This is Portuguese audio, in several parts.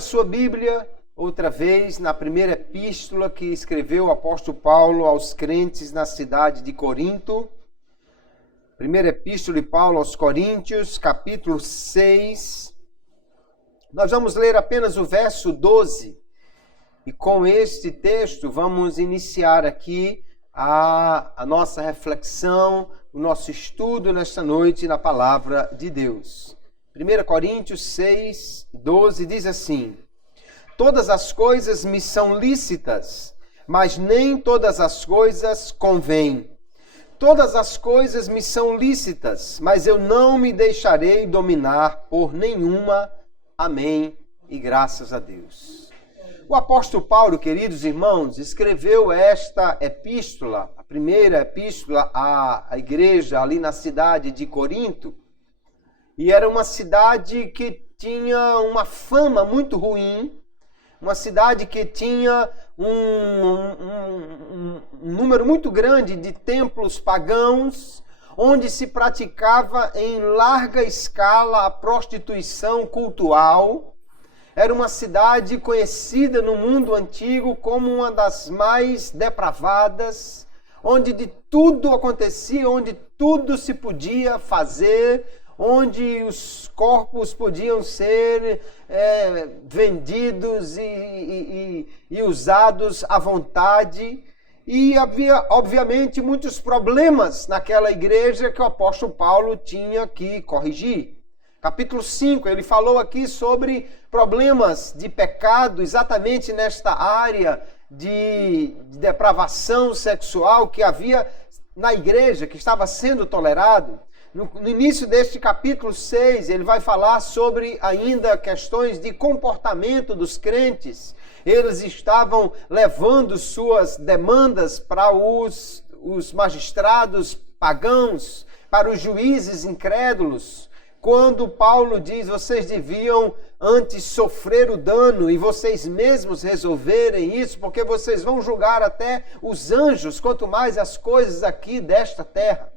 Abra sua Bíblia outra vez na primeira epístola que escreveu o apóstolo Paulo aos crentes na cidade de Corinto. Primeira epístola de Paulo aos Coríntios, capítulo 6. Nós vamos ler apenas o verso 12. E com este texto vamos iniciar aqui a nossa reflexão, o nosso estudo nesta noite na palavra de Deus. 1 Coríntios 6, 12 diz assim: todas as coisas me são lícitas, mas nem todas as coisas convêm. Todas as coisas me são lícitas, mas eu não me deixarei dominar por nenhuma. Amém e graças a Deus. O apóstolo Paulo, queridos irmãos, escreveu esta epístola, a primeira epístola à igreja ali na cidade de Corinto, e era uma cidade que tinha uma fama muito ruim, uma cidade que tinha um número muito grande de templos pagãos, onde se praticava em larga escala a prostituição cultural. Era uma cidade conhecida no mundo antigo como uma das mais depravadas, onde de tudo acontecia, onde tudo se podia fazer, onde os corpos podiam ser vendidos e usados à vontade. E havia, obviamente, muitos problemas naquela igreja que o apóstolo Paulo tinha que corrigir. Capítulo 5, ele falou aqui sobre problemas de pecado, exatamente nesta área de depravação sexual que havia na igreja, que estava sendo tolerado. No início deste capítulo 6, ele vai falar sobre ainda questões de comportamento dos crentes. Eles estavam levando suas demandas para os magistrados pagãos, para os juízes incrédulos. Quando Paulo diz, vocês deviam antes sofrer o dano e vocês mesmos resolverem isso, porque vocês vão julgar até os anjos, quanto mais as coisas aqui desta terra.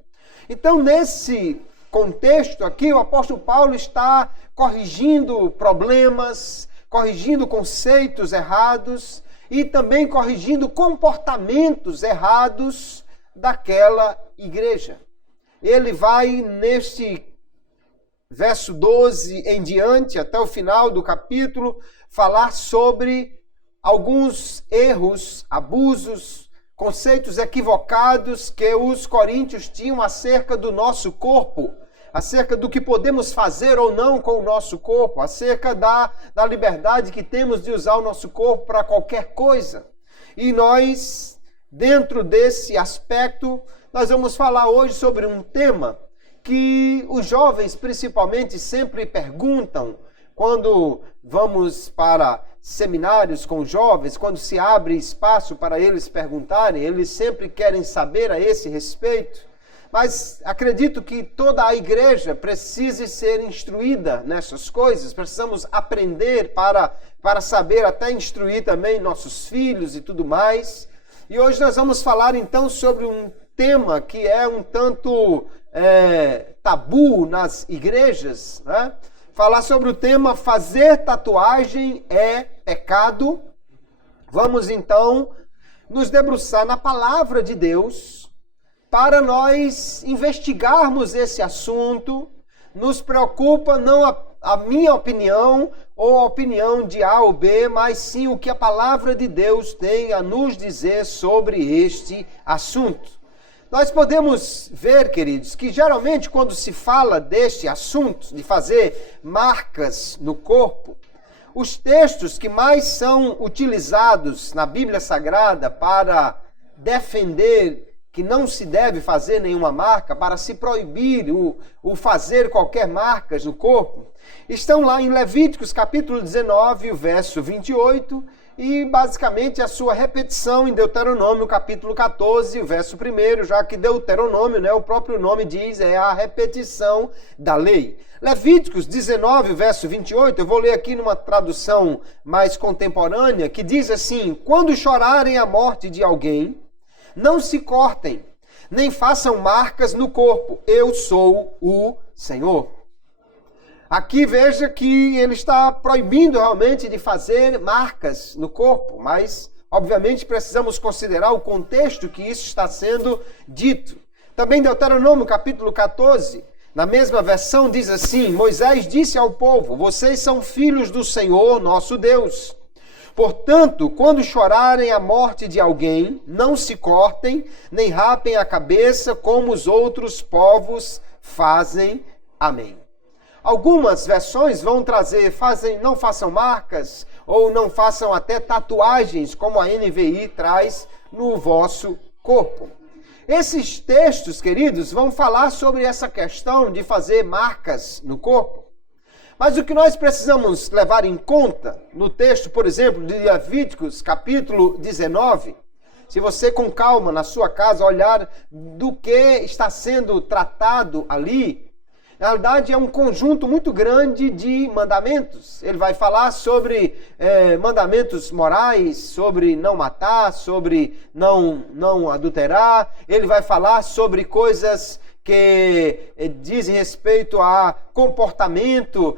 Então, nesse contexto aqui, o apóstolo Paulo está corrigindo problemas, corrigindo conceitos errados e também corrigindo comportamentos errados daquela igreja. Ele vai neste verso 12 em diante, até o final do capítulo, falar sobre alguns erros, abusos, conceitos equivocados que os coríntios tinham acerca do nosso corpo, acerca do que podemos fazer ou não com o nosso corpo, acerca da liberdade que temos de usar o nosso corpo para qualquer coisa. E nós, dentro desse aspecto, nós vamos falar hoje sobre um tema que os jovens principalmente sempre perguntam quando vamos para seminários com jovens, quando se abre espaço para eles perguntarem, eles sempre querem saber a esse respeito. Mas acredito que toda a igreja precise ser instruída nessas coisas, precisamos aprender para saber até instruir também nossos filhos e tudo mais. E hoje nós vamos falar então sobre um tema que é um tanto tabu nas igrejas, né? Falar sobre o tema fazer tatuagem é pecado. Vamos então nos debruçar na palavra de Deus para nós investigarmos esse assunto. Nos preocupa não a minha opinião ou a opinião de A ou B, mas sim o que a palavra de Deus tem a nos dizer sobre este assunto. Nós podemos ver, queridos, que geralmente quando se fala deste assunto, de fazer marcas no corpo, os textos que mais são utilizados na Bíblia Sagrada para defender que não se deve fazer nenhuma marca, para se proibir o fazer qualquer marcas no corpo, estão lá em Levíticos capítulo 19, o verso 28, e basicamente a sua repetição em Deuteronômio capítulo 14, verso 1, já que Deuteronômio, né, o próprio nome diz, é a repetição da lei. Levíticos 19, verso 28, eu vou ler aqui numa tradução mais contemporânea, que diz assim: quando chorarem a morte de alguém, não se cortem, nem façam marcas no corpo, eu sou o Senhor. Aqui veja que ele está proibindo realmente de fazer marcas no corpo, mas obviamente precisamos considerar o contexto que isso está sendo dito. Também Deuteronômio capítulo 14, na mesma versão diz assim: Moisés disse ao povo: vocês são filhos do Senhor nosso Deus. Portanto, quando chorarem a morte de alguém, não se cortem, nem rapem a cabeça como os outros povos fazem. Amém. Algumas versões vão trazer, não façam marcas, ou não façam até tatuagens, como a NVI traz no vosso corpo. Esses textos, queridos, vão falar sobre essa questão de fazer marcas no corpo. Mas o que nós precisamos levar em conta no texto, por exemplo, de Levíticos, capítulo 19, se você com calma na sua casa olhar do que está sendo tratado ali, na verdade é um conjunto muito grande de mandamentos. Ele vai falar sobre mandamentos morais, sobre não matar, sobre não adulterar. Ele vai falar sobre coisas que dizem respeito a comportamento,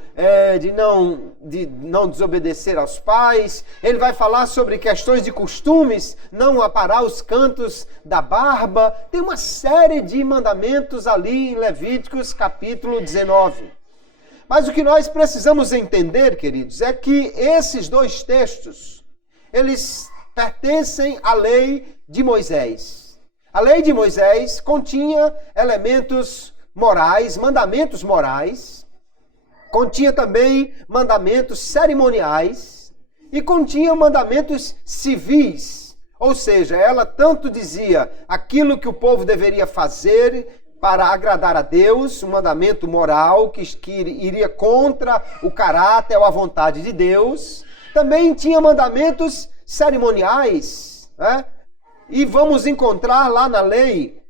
de não desobedecer aos pais. Ele vai falar sobre questões de costumes, não aparar os cantos da barba. Tem uma série de mandamentos ali em Levíticos capítulo 19. Mas o que nós precisamos entender, queridos, é que esses dois textos, eles pertencem à lei de Moisés. A lei de Moisés continha elementos morais, mandamentos morais, continha também mandamentos cerimoniais e continha mandamentos civis. Ou seja, ela tanto dizia aquilo que o povo deveria fazer para agradar a Deus, um mandamento moral que iria contra o caráter ou a vontade de Deus. Também tinha mandamentos cerimoniais, né? E vamos encontrar lá na lei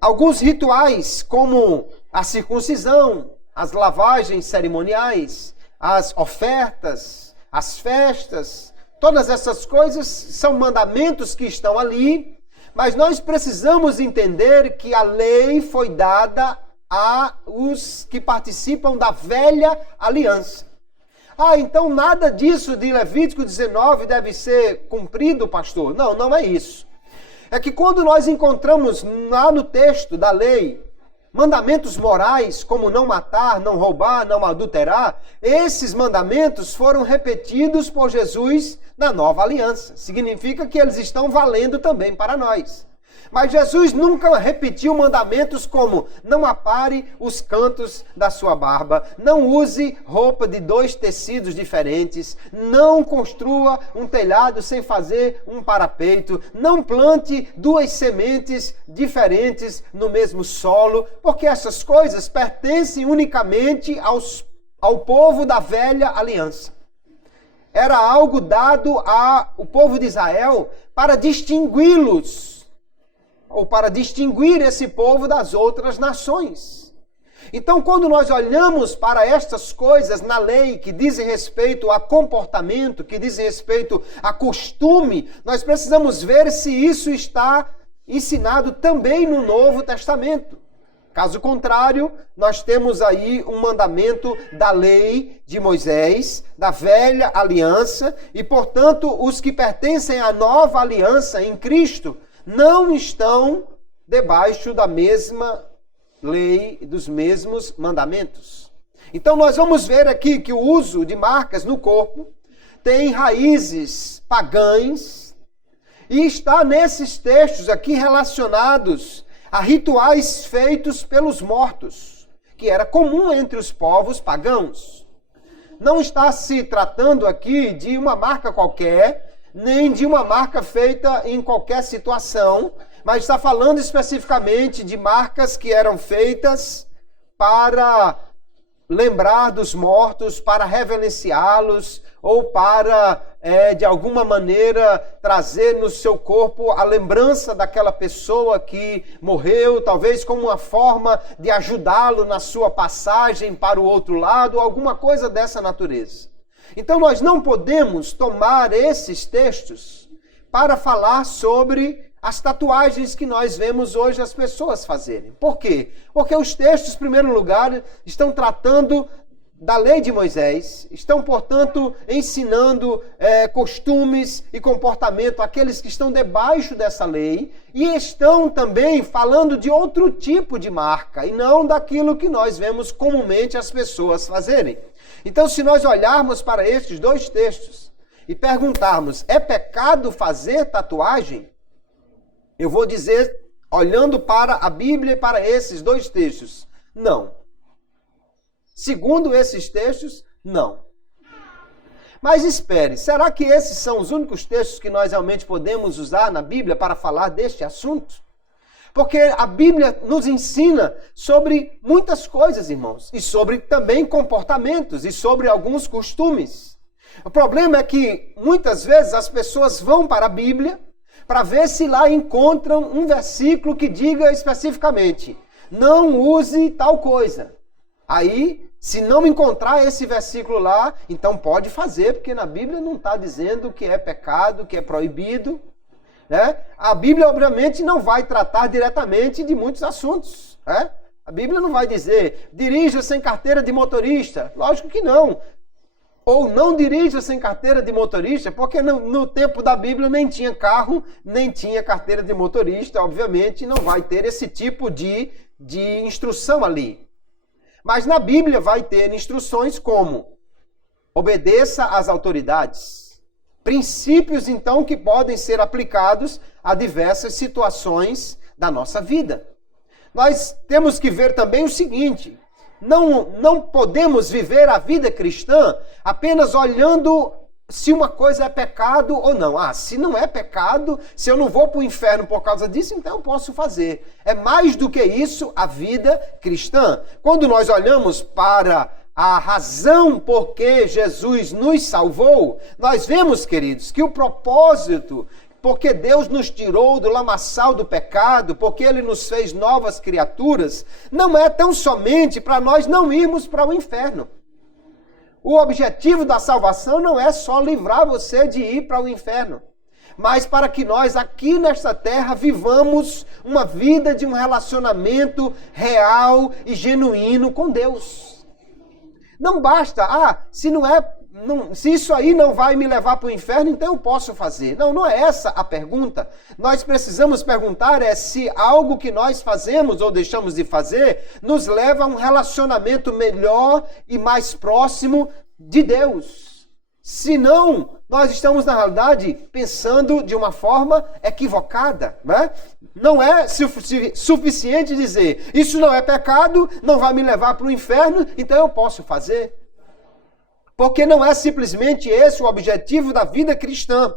alguns rituais, como a circuncisão, as lavagens cerimoniais, as ofertas, as festas. Todas essas coisas são mandamentos que estão ali, mas nós precisamos entender que a lei foi dada aos que participam da velha aliança. Então nada disso de Levítico 19 deve ser cumprido, pastor? Não, não é isso. É que quando nós encontramos lá no texto da lei mandamentos morais, como não matar, não roubar, não adulterar, esses mandamentos foram repetidos por Jesus na nova aliança. Significa que eles estão valendo também para nós. Mas Jesus nunca repetiu mandamentos como não apare os cantos da sua barba, não use roupa de 2 tecidos diferentes, não construa um telhado sem fazer um parapeito, não plante 2 sementes diferentes no mesmo solo, porque essas coisas pertencem unicamente ao povo da velha aliança. Era algo dado ao povo de Israel para distingui-los, ou para distinguir esse povo das outras nações. Então, quando nós olhamos para estas coisas na lei que dizem respeito a comportamento, que dizem respeito a costume, nós precisamos ver se isso está ensinado também no Novo Testamento. Caso contrário, nós temos aí um mandamento da lei de Moisés, da velha aliança, e, portanto, os que pertencem à nova aliança em Cristo não estão debaixo da mesma lei, dos mesmos mandamentos. Então nós vamos ver aqui que o uso de marcas no corpo tem raízes pagãs e está nesses textos aqui relacionados a rituais feitos pelos mortos, que era comum entre os povos pagãos. Não está se tratando aqui de uma marca qualquer, nem de uma marca feita em qualquer situação, mas está falando especificamente de marcas que eram feitas para lembrar dos mortos, para reverenciá-los, ou para, de alguma maneira, trazer no seu corpo a lembrança daquela pessoa que morreu, talvez como uma forma de ajudá-lo na sua passagem para o outro lado, alguma coisa dessa natureza. Então nós não podemos tomar esses textos para falar sobre as tatuagens que nós vemos hoje as pessoas fazerem. Por quê? Porque os textos, em primeiro lugar, estão tratando da lei de Moisés, estão, portanto, ensinando costumes e comportamento àqueles que estão debaixo dessa lei e estão também falando de outro tipo de marca e não daquilo que nós vemos comumente as pessoas fazerem. Então, se nós olharmos para estes dois textos e perguntarmos, é pecado fazer tatuagem? Eu vou dizer, olhando para a Bíblia e para esses dois textos, não. Segundo esses textos, não. Mas espere, será que esses são os únicos textos que nós realmente podemos usar na Bíblia para falar deste assunto? Porque a Bíblia nos ensina sobre muitas coisas, irmãos, e sobre também comportamentos, e sobre alguns costumes. O problema é que muitas vezes as pessoas vão para a Bíblia para ver se lá encontram um versículo que diga especificamente, não use tal coisa. Aí, se não encontrar esse versículo lá, então pode fazer, porque na Bíblia não está dizendo que é pecado, que é proibido. Né? A Bíblia, obviamente, não vai tratar diretamente de muitos assuntos. Né? A Bíblia não vai dizer, dirija sem carteira de motorista. Lógico que não. Ou não dirija sem carteira de motorista, porque no tempo da Bíblia nem tinha carro, nem tinha carteira de motorista. Obviamente, não vai ter esse tipo de instrução ali. Mas na Bíblia vai ter instruções como obedeça às autoridades. Princípios, então, que podem ser aplicados a diversas situações da nossa vida. Nós temos que ver também o seguinte, não podemos viver a vida cristã apenas olhando se uma coisa é pecado ou não. Se não é pecado, se eu não vou para o inferno por causa disso, então eu posso fazer. É mais do que isso a vida cristã. Quando nós olhamos para a razão por que Jesus nos salvou, nós vemos, queridos, que o propósito, porque Deus nos tirou do lamaçal do pecado, porque Ele nos fez novas criaturas, não é tão somente para nós não irmos para o inferno. O objetivo da salvação não é só livrar você de ir para o inferno, mas para que nós aqui nesta terra vivamos uma vida de um relacionamento real e genuíno com Deus. Não basta, se isso aí não vai me levar para o inferno, então eu posso fazer. Não é essa a pergunta. Nós precisamos perguntar se algo que nós fazemos ou deixamos de fazer nos leva a um relacionamento melhor e mais próximo de Deus. Se não, nós estamos, na realidade, pensando de uma forma equivocada. Né? Não é suficiente dizer, isso não é pecado, não vai me levar para o inferno, então eu posso fazer. Porque não é simplesmente esse o objetivo da vida cristã.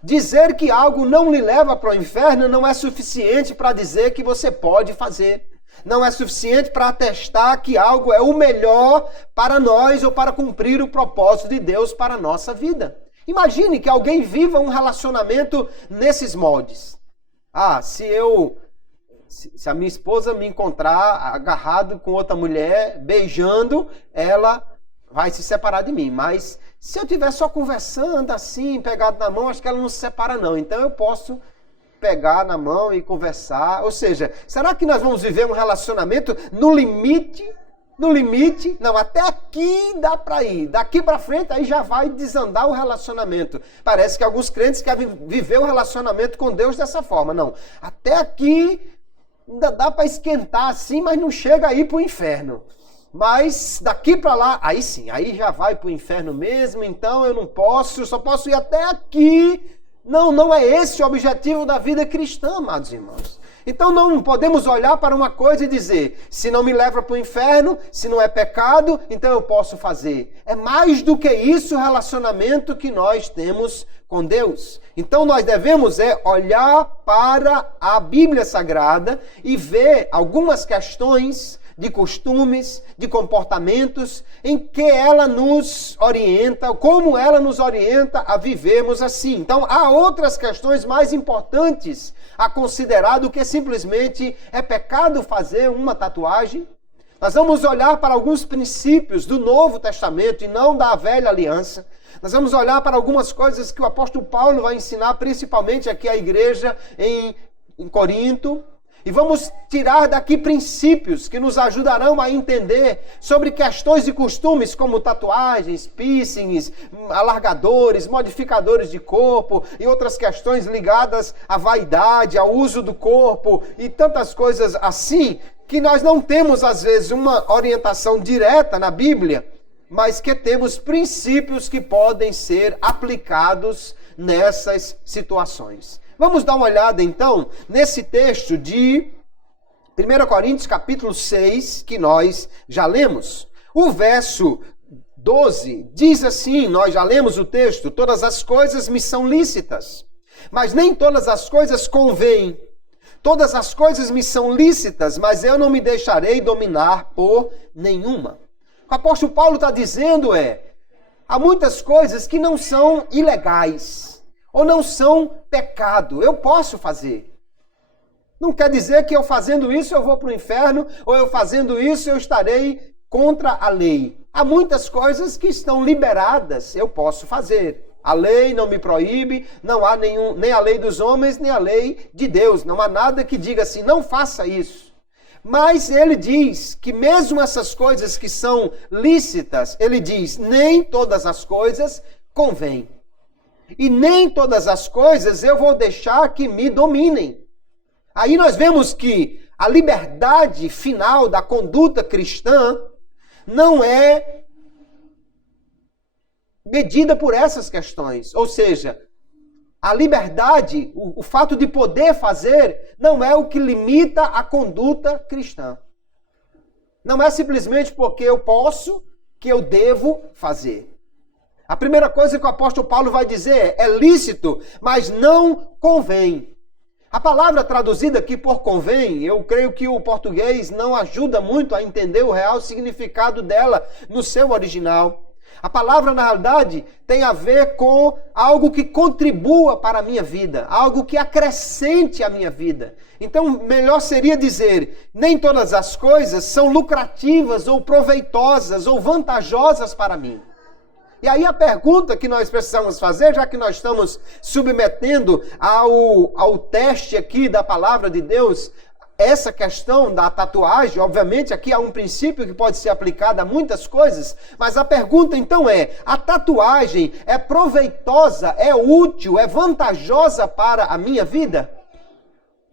Dizer que algo não lhe leva para o inferno não é suficiente para dizer que você pode fazer. Não é suficiente para atestar que algo é o melhor para nós ou para cumprir o propósito de Deus para a nossa vida. Imagine que alguém viva um relacionamento nesses moldes. Se a minha esposa me encontrar agarrado com outra mulher, beijando, ela vai se separar de mim. Mas se eu estiver só conversando assim, pegado na mão, acho que ela não se separa não. Então eu posso pegar na mão e conversar. Ou seja, será que nós vamos viver um relacionamento no limite? No limite? Não, até aqui dá para ir. Daqui para frente aí já vai desandar o relacionamento. Parece que alguns crentes querem viver o relacionamento com Deus dessa forma. Não, até aqui ainda dá para esquentar assim, mas não chega aí para o inferno. Mas daqui para lá, aí sim, aí já vai para o inferno mesmo, então eu não posso, eu só posso ir até aqui. Não é esse o objetivo da vida cristã, amados irmãos. Então não podemos olhar para uma coisa e dizer, se não me leva para o inferno, se não é pecado, então eu posso fazer. É mais do que isso o relacionamento que nós temos com Deus. Então nós devemos olhar para a Bíblia Sagrada e ver algumas questões de costumes, de comportamentos, em que ela nos orienta, como ela nos orienta a vivermos assim. Então, há outras questões mais importantes a considerar do que simplesmente é pecado fazer uma tatuagem. Nós vamos olhar para alguns princípios do Novo Testamento e não da Velha Aliança. Nós vamos olhar para algumas coisas que o apóstolo Paulo vai ensinar, principalmente aqui à igreja em Corinto. E vamos tirar daqui princípios que nos ajudarão a entender sobre questões de costumes como tatuagens, piercings, alargadores, modificadores de corpo e outras questões ligadas à vaidade, ao uso do corpo e tantas coisas assim, que nós não temos às vezes uma orientação direta na Bíblia, mas que temos princípios que podem ser aplicados nessas situações. Vamos dar uma olhada então nesse texto de 1 Coríntios capítulo 6, que nós já lemos. O verso 12 diz assim, nós já lemos o texto: todas as coisas me são lícitas, mas nem todas as coisas convêm. Todas as coisas me são lícitas, mas eu não me deixarei dominar por nenhuma. O que o apóstolo Paulo está dizendo há muitas coisas que não são ilegais, ou não são pecado. Eu posso fazer. Não quer dizer que eu fazendo isso eu vou para o inferno, ou eu fazendo isso eu estarei contra a lei. Há muitas coisas que estão liberadas, eu posso fazer. A lei não me proíbe, não há nem a lei dos homens, nem a lei de Deus. Não há nada que diga assim, não faça isso. Mas ele diz que mesmo essas coisas que são lícitas, ele diz, nem todas as coisas convêm. E nem todas as coisas eu vou deixar que me dominem. Aí nós vemos que a liberdade final da conduta cristã não é medida por essas questões. Ou seja, a liberdade, o fato de poder fazer, não é o que limita a conduta cristã. Não é simplesmente porque eu posso que eu devo fazer. A primeira coisa que o apóstolo Paulo vai dizer é lícito, mas não convém. A palavra traduzida aqui por convém, eu creio que o português não ajuda muito a entender o real significado dela no seu original. A palavra, na realidade, tem a ver com algo que contribua para a minha vida, algo que acrescente a minha vida. Então, melhor seria dizer, nem todas as coisas são lucrativas ou proveitosas ou vantajosas para mim. E aí a pergunta que nós precisamos fazer, já que nós estamos submetendo ao teste aqui da palavra de Deus, essa questão da tatuagem, obviamente aqui há um princípio que pode ser aplicado a muitas coisas, mas a pergunta então a tatuagem é proveitosa, é útil, é vantajosa para a minha vida?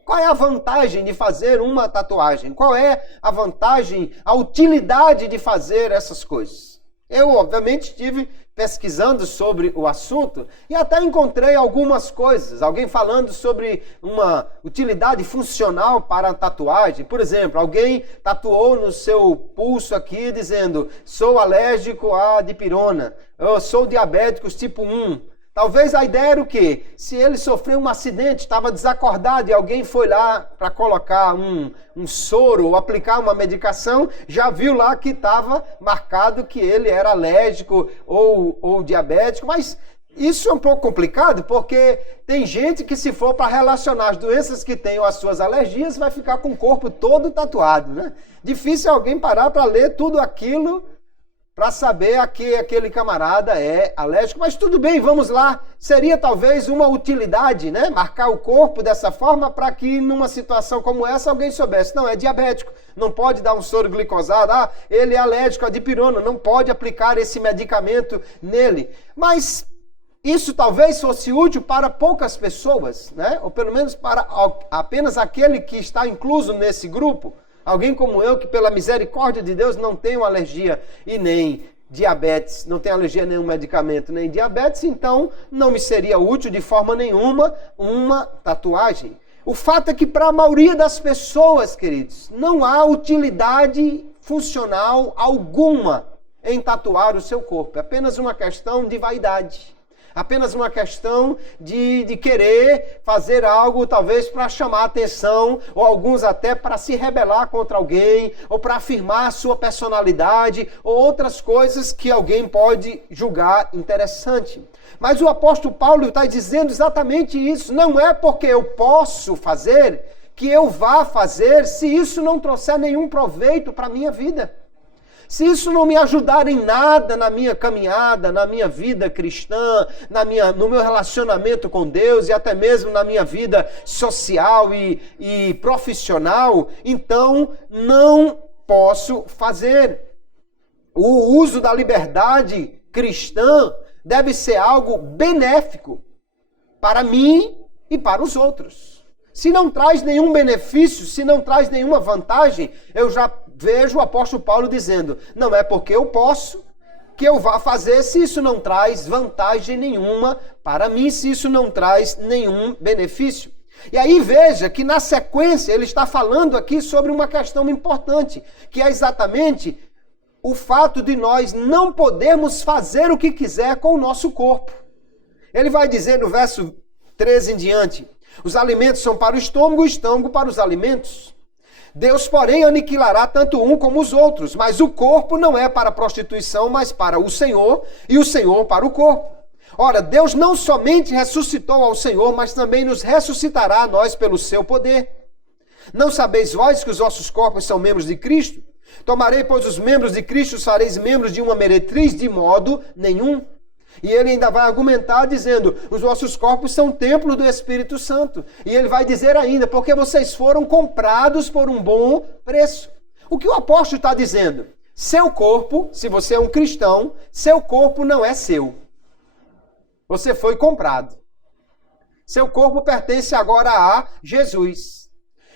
Qual é a vantagem de fazer uma tatuagem? Qual é a vantagem, a utilidade de fazer essas coisas? Eu, obviamente, estive pesquisando sobre o assunto e até encontrei algumas coisas. Alguém falando sobre uma utilidade funcional para a tatuagem. Por exemplo, alguém tatuou no seu pulso aqui dizendo: sou alérgico à dipirona, eu sou diabético tipo 1. Talvez a ideia era o quê? Se ele sofreu um acidente, estava desacordado e alguém foi lá para colocar um soro ou aplicar uma medicação, já viu lá que estava marcado que ele era alérgico ou diabético. Mas isso é um pouco complicado porque tem gente que, se for para relacionar as doenças que tem ou as suas alergias, vai ficar com o corpo todo tatuado, né? Difícil alguém parar para ler tudo aquilo para saber a que aquele camarada é alérgico. Mas tudo bem, vamos lá. Seria talvez uma utilidade, né? Marcar o corpo dessa forma para que numa situação como essa alguém soubesse. Não, é diabético, não pode dar um soro glicosado. Ah, ele é alérgico à dipirona, não pode aplicar esse medicamento nele. Mas isso talvez fosse útil para poucas pessoas, né? Ou pelo menos para apenas aquele que está incluso nesse grupo. Alguém como eu, que pela misericórdia de Deus não tem uma alergia e nem diabetes, não tem alergia a nenhum medicamento, nem diabetes, então não me seria útil de forma nenhuma uma tatuagem. O fato é que para a maioria das pessoas, queridos, não há utilidade funcional alguma em tatuar o seu corpo. É apenas uma questão de vaidade. Apenas uma questão de querer fazer algo talvez para chamar a atenção, ou alguns até para se rebelar contra alguém, ou para afirmar a sua personalidade, ou outras coisas que alguém pode julgar interessante. Mas o apóstolo Paulo está dizendo exatamente isso. Não é porque eu posso fazer que eu vá fazer se isso não trouxer nenhum proveito para a minha vida. se isso não me ajudar em nada na minha caminhada, na minha vida cristã, no meu relacionamento com Deus e até mesmo na minha vida social e profissional, então não posso fazer. O uso da liberdade cristã deve ser algo benéfico para mim e para os outros. Se não traz nenhum benefício, se não traz nenhuma vantagem, eu já vejo o apóstolo Paulo dizendo, não é porque eu posso que eu vá fazer se isso não traz vantagem nenhuma para mim, se isso não traz nenhum benefício. E aí veja que na sequência ele está falando aqui sobre uma questão importante, que é exatamente o fato de nós não podermos fazer o que quiser com o nosso corpo. Ele vai dizer no verso 13 em diante, os alimentos são para o estômago para os alimentos. Deus, porém, aniquilará tanto um como os outros, mas o corpo não é para a prostituição, mas para o Senhor, e o Senhor para o corpo. Ora, Deus não somente ressuscitou ao Senhor, mas também nos ressuscitará a nós pelo seu poder. Não sabeis vós que os vossos corpos são membros de Cristo? Tomarei, pois, os membros de Cristo, os fareis membros de uma meretriz? De modo nenhum. E ele ainda vai argumentar dizendo, os vossos corpos são templo do Espírito Santo. E ele vai dizer ainda, porque vocês foram comprados por um bom preço. O que o apóstolo está dizendo? Seu corpo, se você é um cristão, seu corpo não é seu. Você foi comprado. Seu corpo pertence agora a Jesus.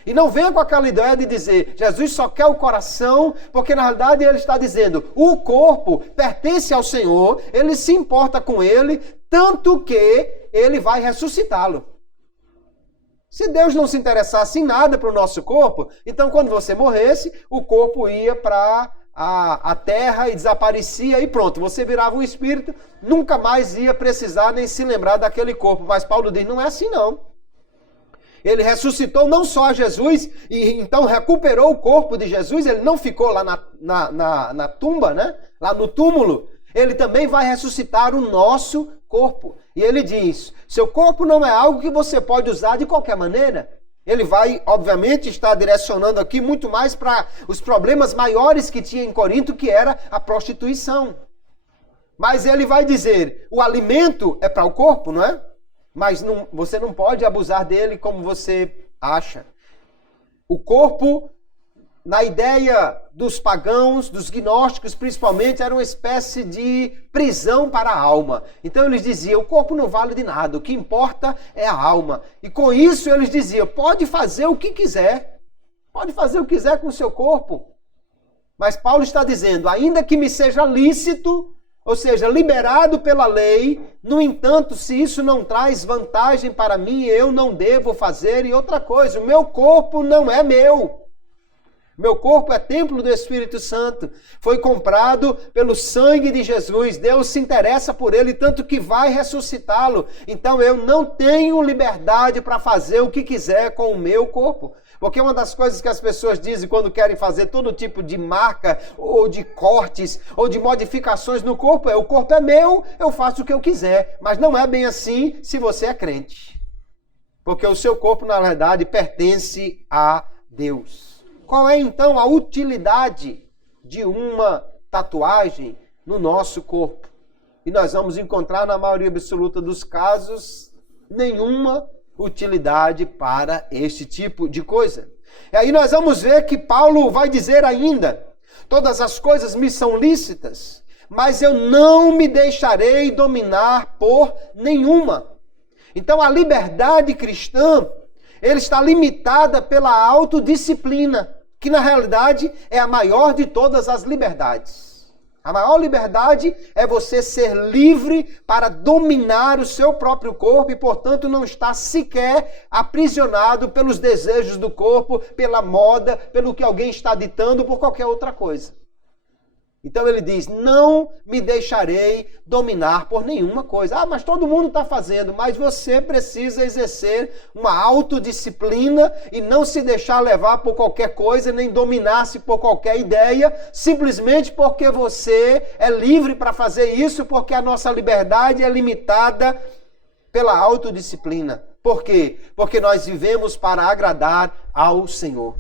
E não venha com aquela ideia de dizer, Jesus só quer o coração, porque na realidade ele está dizendo, o corpo pertence ao Senhor, ele se importa com ele, tanto que ele vai ressuscitá-lo. Se Deus não se interessasse em nada para o nosso corpo, então quando você morresse, o corpo ia para a terra e desaparecia e pronto, você virava um espírito, nunca mais ia precisar nem se lembrar daquele corpo. Mas Paulo diz, não é assim não. Ele ressuscitou não só a Jesus, e então recuperou o corpo de Jesus, ele não ficou lá na tumba, né? Lá no túmulo. Ele também vai ressuscitar o nosso corpo. E ele diz, seu corpo não é algo que você pode usar de qualquer maneira. Ele vai, obviamente, estar direcionando aqui muito mais para os problemas maiores que tinha em Corinto, que era a prostituição. Mas ele vai dizer, o alimento é para o corpo, não é? Mas você não pode abusar dele como você acha. O corpo, na ideia dos pagãos, dos gnósticos principalmente, era uma espécie de prisão para a alma. Então eles diziam, o corpo não vale de nada, o que importa é a alma. E com isso eles diziam, pode fazer o que quiser. Pode fazer o que quiser com o seu corpo. Mas Paulo está dizendo, ainda que me seja lícito, ou seja, liberado pela lei, no entanto, se isso não traz vantagem para mim, eu não devo fazer. E outra coisa, o meu corpo não é meu. Meu corpo é templo do Espírito Santo. Foi comprado pelo sangue de Jesus. Deus se interessa por ele, tanto que vai ressuscitá-lo. Então eu não tenho liberdade para fazer o que quiser com o meu corpo. Porque uma das coisas que as pessoas dizem quando querem fazer todo tipo de marca, ou de cortes, ou de modificações no corpo, o corpo é meu, eu faço o que eu quiser. Mas não é bem assim se você é crente. Porque o seu corpo, na verdade, pertence a Deus. Qual é, então, a utilidade de uma tatuagem no nosso corpo? E nós vamos encontrar, na maioria absoluta dos casos, nenhuma utilidade para este tipo de coisa. E aí nós vamos ver que Paulo vai dizer ainda, todas as coisas me são lícitas, mas eu não me deixarei dominar por nenhuma. Então a liberdade cristã, ela está limitada pela autodisciplina, que na realidade é a maior de todas as liberdades. A maior liberdade é você ser livre para dominar o seu próprio corpo e, portanto, não estar sequer aprisionado pelos desejos do corpo, pela moda, pelo que alguém está ditando, por qualquer outra coisa. Então ele diz, não me deixarei dominar por nenhuma coisa. Ah, mas todo mundo está fazendo, mas você precisa exercer uma autodisciplina e não se deixar levar por qualquer coisa, nem dominar-se por qualquer ideia, simplesmente porque você é livre para fazer isso, porque a nossa liberdade é limitada pela autodisciplina. Por quê? Porque nós vivemos para agradar ao Senhor.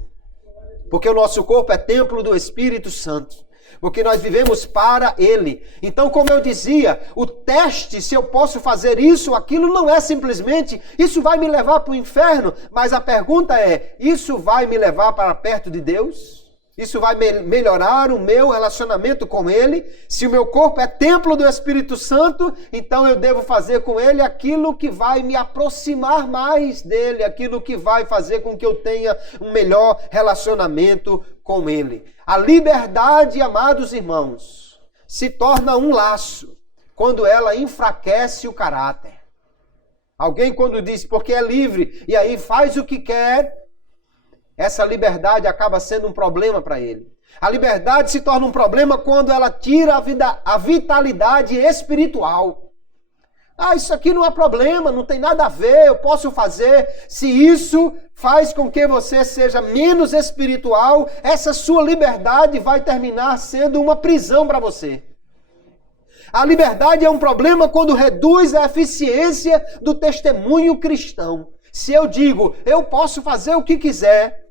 Porque o nosso corpo é templo do Espírito Santo. Porque nós vivemos para Ele. Então, como eu dizia, o teste, se eu posso fazer isso ou aquilo, não é simplesmente, isso vai me levar para o inferno. Mas a pergunta é, isso vai me levar para perto de Deus? Isso vai melhorar o meu relacionamento com Ele? Se o meu corpo é templo do Espírito Santo, então eu devo fazer com Ele aquilo que vai me aproximar mais dEle, aquilo que vai fazer com que eu tenha um melhor relacionamento com Ele. A liberdade, amados irmãos, se torna um laço quando ela enfraquece o caráter. Alguém quando diz porque é livre e aí faz o que quer, essa liberdade acaba sendo um problema para ele. A liberdade se torna um problema quando ela tira a vitalidade espiritual. Isso aqui não é problema, não tem nada a ver, eu posso fazer. Se isso faz com que você seja menos espiritual, essa sua liberdade vai terminar sendo uma prisão para você. A liberdade é um problema quando reduz a eficiência do testemunho cristão. Se eu digo, eu posso fazer o que quiser,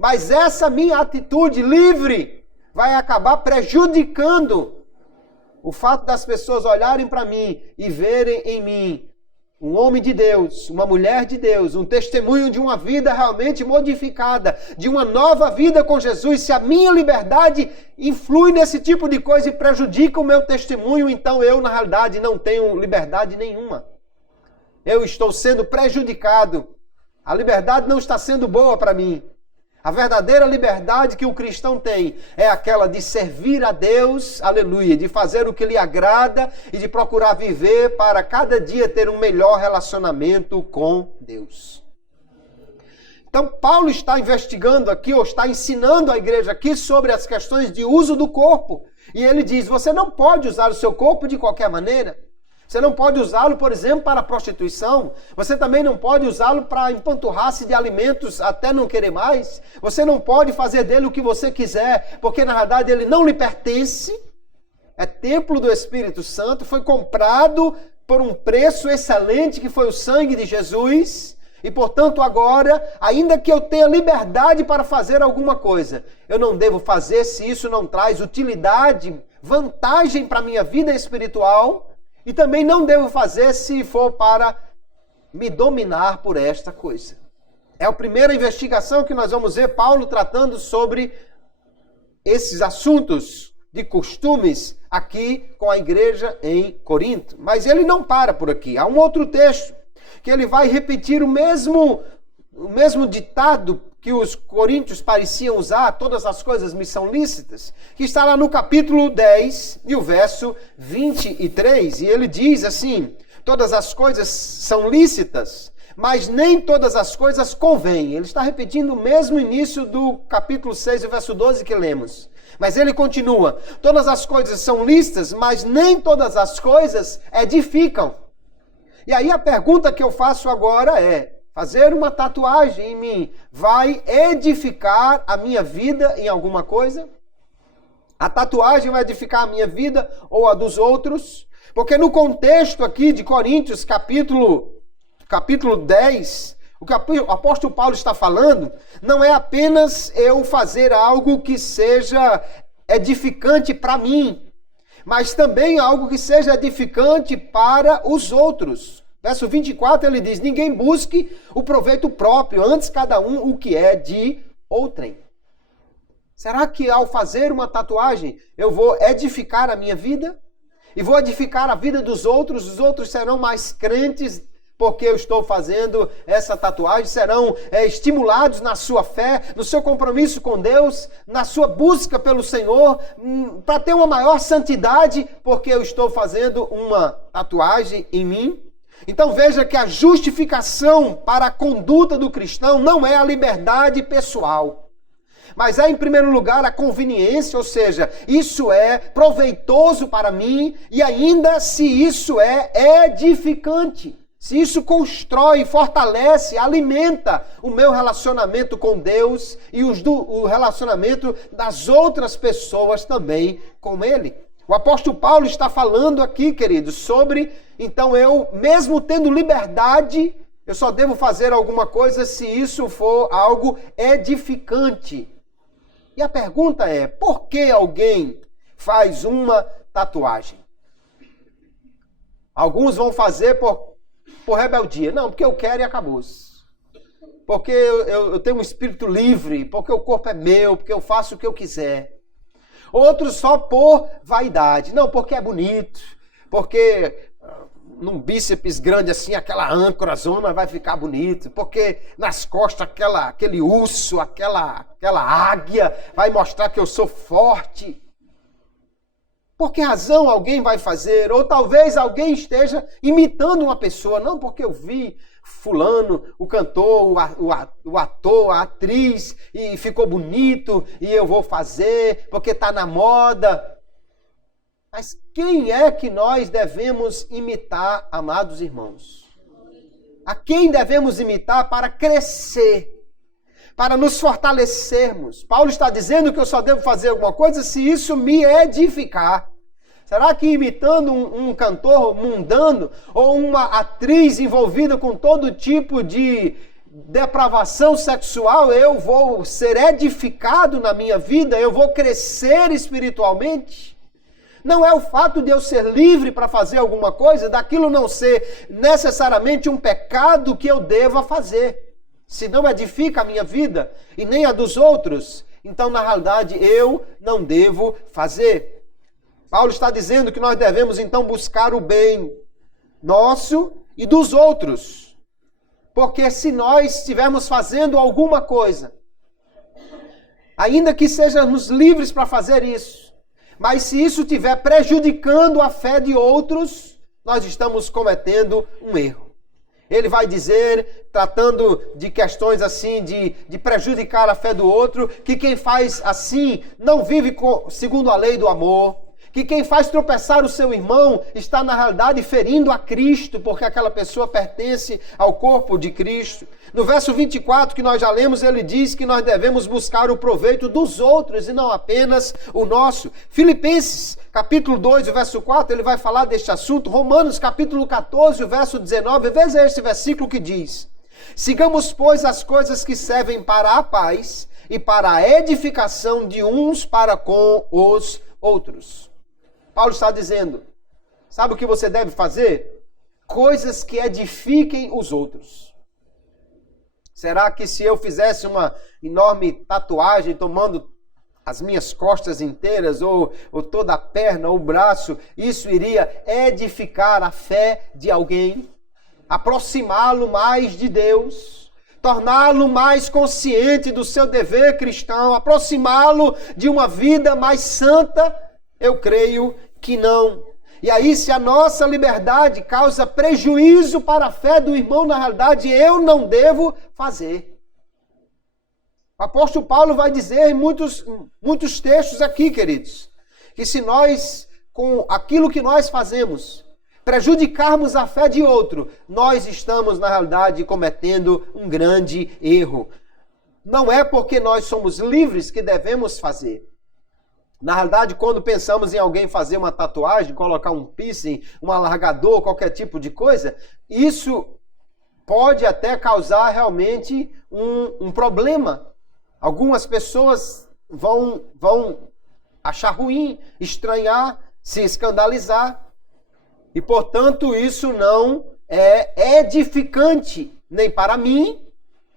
mas essa minha atitude livre vai acabar prejudicando o fato das pessoas olharem para mim e verem em mim um homem de Deus, uma mulher de Deus, um testemunho de uma vida realmente modificada, de uma nova vida com Jesus. Se a minha liberdade influi nesse tipo de coisa e prejudica o meu testemunho, então eu, na realidade, não tenho liberdade nenhuma. Eu estou sendo prejudicado. A liberdade não está sendo boa para mim. A verdadeira liberdade que o cristão tem é aquela de servir a Deus, aleluia, de fazer o que lhe agrada e de procurar viver para cada dia ter um melhor relacionamento com Deus. Então, Paulo está investigando aqui, ou está ensinando a igreja aqui sobre as questões de uso do corpo. E ele diz, você não pode usar o seu corpo de qualquer maneira. Você não pode usá-lo, por exemplo, para a prostituição. Você também não pode usá-lo para empanturrar-se de alimentos até não querer mais. Você não pode fazer dele o que você quiser, porque na verdade ele não lhe pertence. É templo do Espírito Santo, foi comprado por um preço excelente que foi o sangue de Jesus. E portanto agora, ainda que eu tenha liberdade para fazer alguma coisa, eu não devo fazer se isso não traz utilidade, vantagem para a minha vida espiritual. E também não devo fazer se for para me dominar por esta coisa. É a primeira investigação que nós vamos ver Paulo tratando sobre esses assuntos de costumes aqui com a igreja em Corinto. Mas ele não para por aqui. Há um outro texto que ele vai repetir o mesmo ditado que os coríntios pareciam usar, todas as coisas me são lícitas, que está lá no capítulo 10 e o verso 23, e ele diz assim, todas as coisas são lícitas, mas nem todas as coisas convêm. Ele está repetindo o mesmo início do capítulo 6, o verso 12 que lemos. Mas ele continua, todas as coisas são lícitas, mas nem todas as coisas edificam. E aí a pergunta que eu faço agora é, fazer uma tatuagem em mim vai edificar a minha vida em alguma coisa? A tatuagem vai edificar a minha vida ou a dos outros? Porque no contexto aqui de Coríntios, capítulo 10, o que o apóstolo Paulo está falando não é apenas eu fazer algo que seja edificante para mim, mas também algo que seja edificante para os outros. Verso 24 ele diz, ninguém busque o proveito próprio, antes cada um o que é de outrem. Será que ao fazer uma tatuagem eu vou edificar a minha vida? E vou edificar a vida dos outros? Os outros serão mais crentes porque eu estou fazendo essa tatuagem? Serão estimulados na sua fé, no seu compromisso com Deus, na sua busca pelo Senhor, para ter uma maior santidade porque eu estou fazendo uma tatuagem em mim? Então veja que a justificação para a conduta do cristão não é a liberdade pessoal, mas é em primeiro lugar a conveniência, ou seja, isso é proveitoso para mim e ainda se isso é edificante, se isso constrói, fortalece, alimenta o meu relacionamento com Deus e o relacionamento das outras pessoas também com Ele. O apóstolo Paulo está falando aqui, queridos, sobre, então eu, mesmo tendo liberdade, eu só devo fazer alguma coisa se isso for algo edificante. E a pergunta é, por que alguém faz uma tatuagem? Alguns vão fazer por rebeldia. Não, porque eu quero e acabou-se. Porque eu tenho um espírito livre, porque o corpo é meu, porque eu faço o que eu quiser. Outros só por vaidade. Não, porque é bonito, porque num bíceps grande assim, aquela âncora zona vai ficar bonito, porque nas costas aquele urso, aquela águia vai mostrar que eu sou forte. Por que razão alguém vai fazer? Ou talvez alguém esteja imitando uma pessoa. Não, porque eu vi fulano, o cantor, o ator, a atriz, e ficou bonito, e eu vou fazer, porque está na moda. Mas quem é que nós devemos imitar, amados irmãos? A quem devemos imitar para crescer, para nos fortalecermos? Paulo está dizendo que eu só devo fazer alguma coisa se isso me edificar. Será que imitando um cantor mundano ou uma atriz envolvida com todo tipo de depravação sexual, eu vou ser edificado na minha vida? Eu vou crescer espiritualmente? Não é o fato de eu ser livre para fazer alguma coisa, daquilo não ser necessariamente um pecado que eu deva fazer. Se não edifica a minha vida e nem a dos outros, então na realidade eu não devo fazer. Paulo está dizendo que nós devemos então buscar o bem nosso e dos outros. Porque se nós estivermos fazendo alguma coisa, ainda que sejamos livres para fazer isso, mas se isso estiver prejudicando a fé de outros, nós estamos cometendo um erro. Ele vai dizer, tratando de questões assim, de prejudicar a fé do outro, que quem faz assim não vive segundo a lei do amor. Que quem faz tropeçar o seu irmão está, na realidade, ferindo a Cristo, porque aquela pessoa pertence ao corpo de Cristo. No verso 24, que nós já lemos, ele diz que nós devemos buscar o proveito dos outros e não apenas o nosso. Filipenses, capítulo 2, verso 4, ele vai falar deste assunto. Romanos, capítulo 14, verso 19, veja este versículo que diz: sigamos, pois, as coisas que servem para a paz e para a edificação de uns para com os outros. Paulo está dizendo, sabe o que você deve fazer? Coisas que edifiquem os outros. Será que se eu fizesse uma enorme tatuagem tomando as minhas costas inteiras, ou toda a perna, ou o braço, isso iria edificar a fé de alguém? Aproximá-lo mais de Deus? Torná-lo mais consciente do seu dever cristão? Aproximá-lo de uma vida mais santa? Eu creio que não. E aí, se a nossa liberdade causa prejuízo para a fé do irmão, na realidade, eu não devo fazer. O apóstolo Paulo vai dizer em muitos textos aqui, queridos, que se nós, com aquilo que nós fazemos, prejudicarmos a fé de outro, nós estamos, na realidade, cometendo um grande erro. Não é porque nós somos livres que devemos fazer. Na realidade, quando pensamos em alguém fazer uma tatuagem, colocar um piercing, um alargador, qualquer tipo de coisa, isso pode até causar realmente um problema. Algumas pessoas vão achar ruim, estranhar, se escandalizar. E, portanto, isso não é edificante nem para mim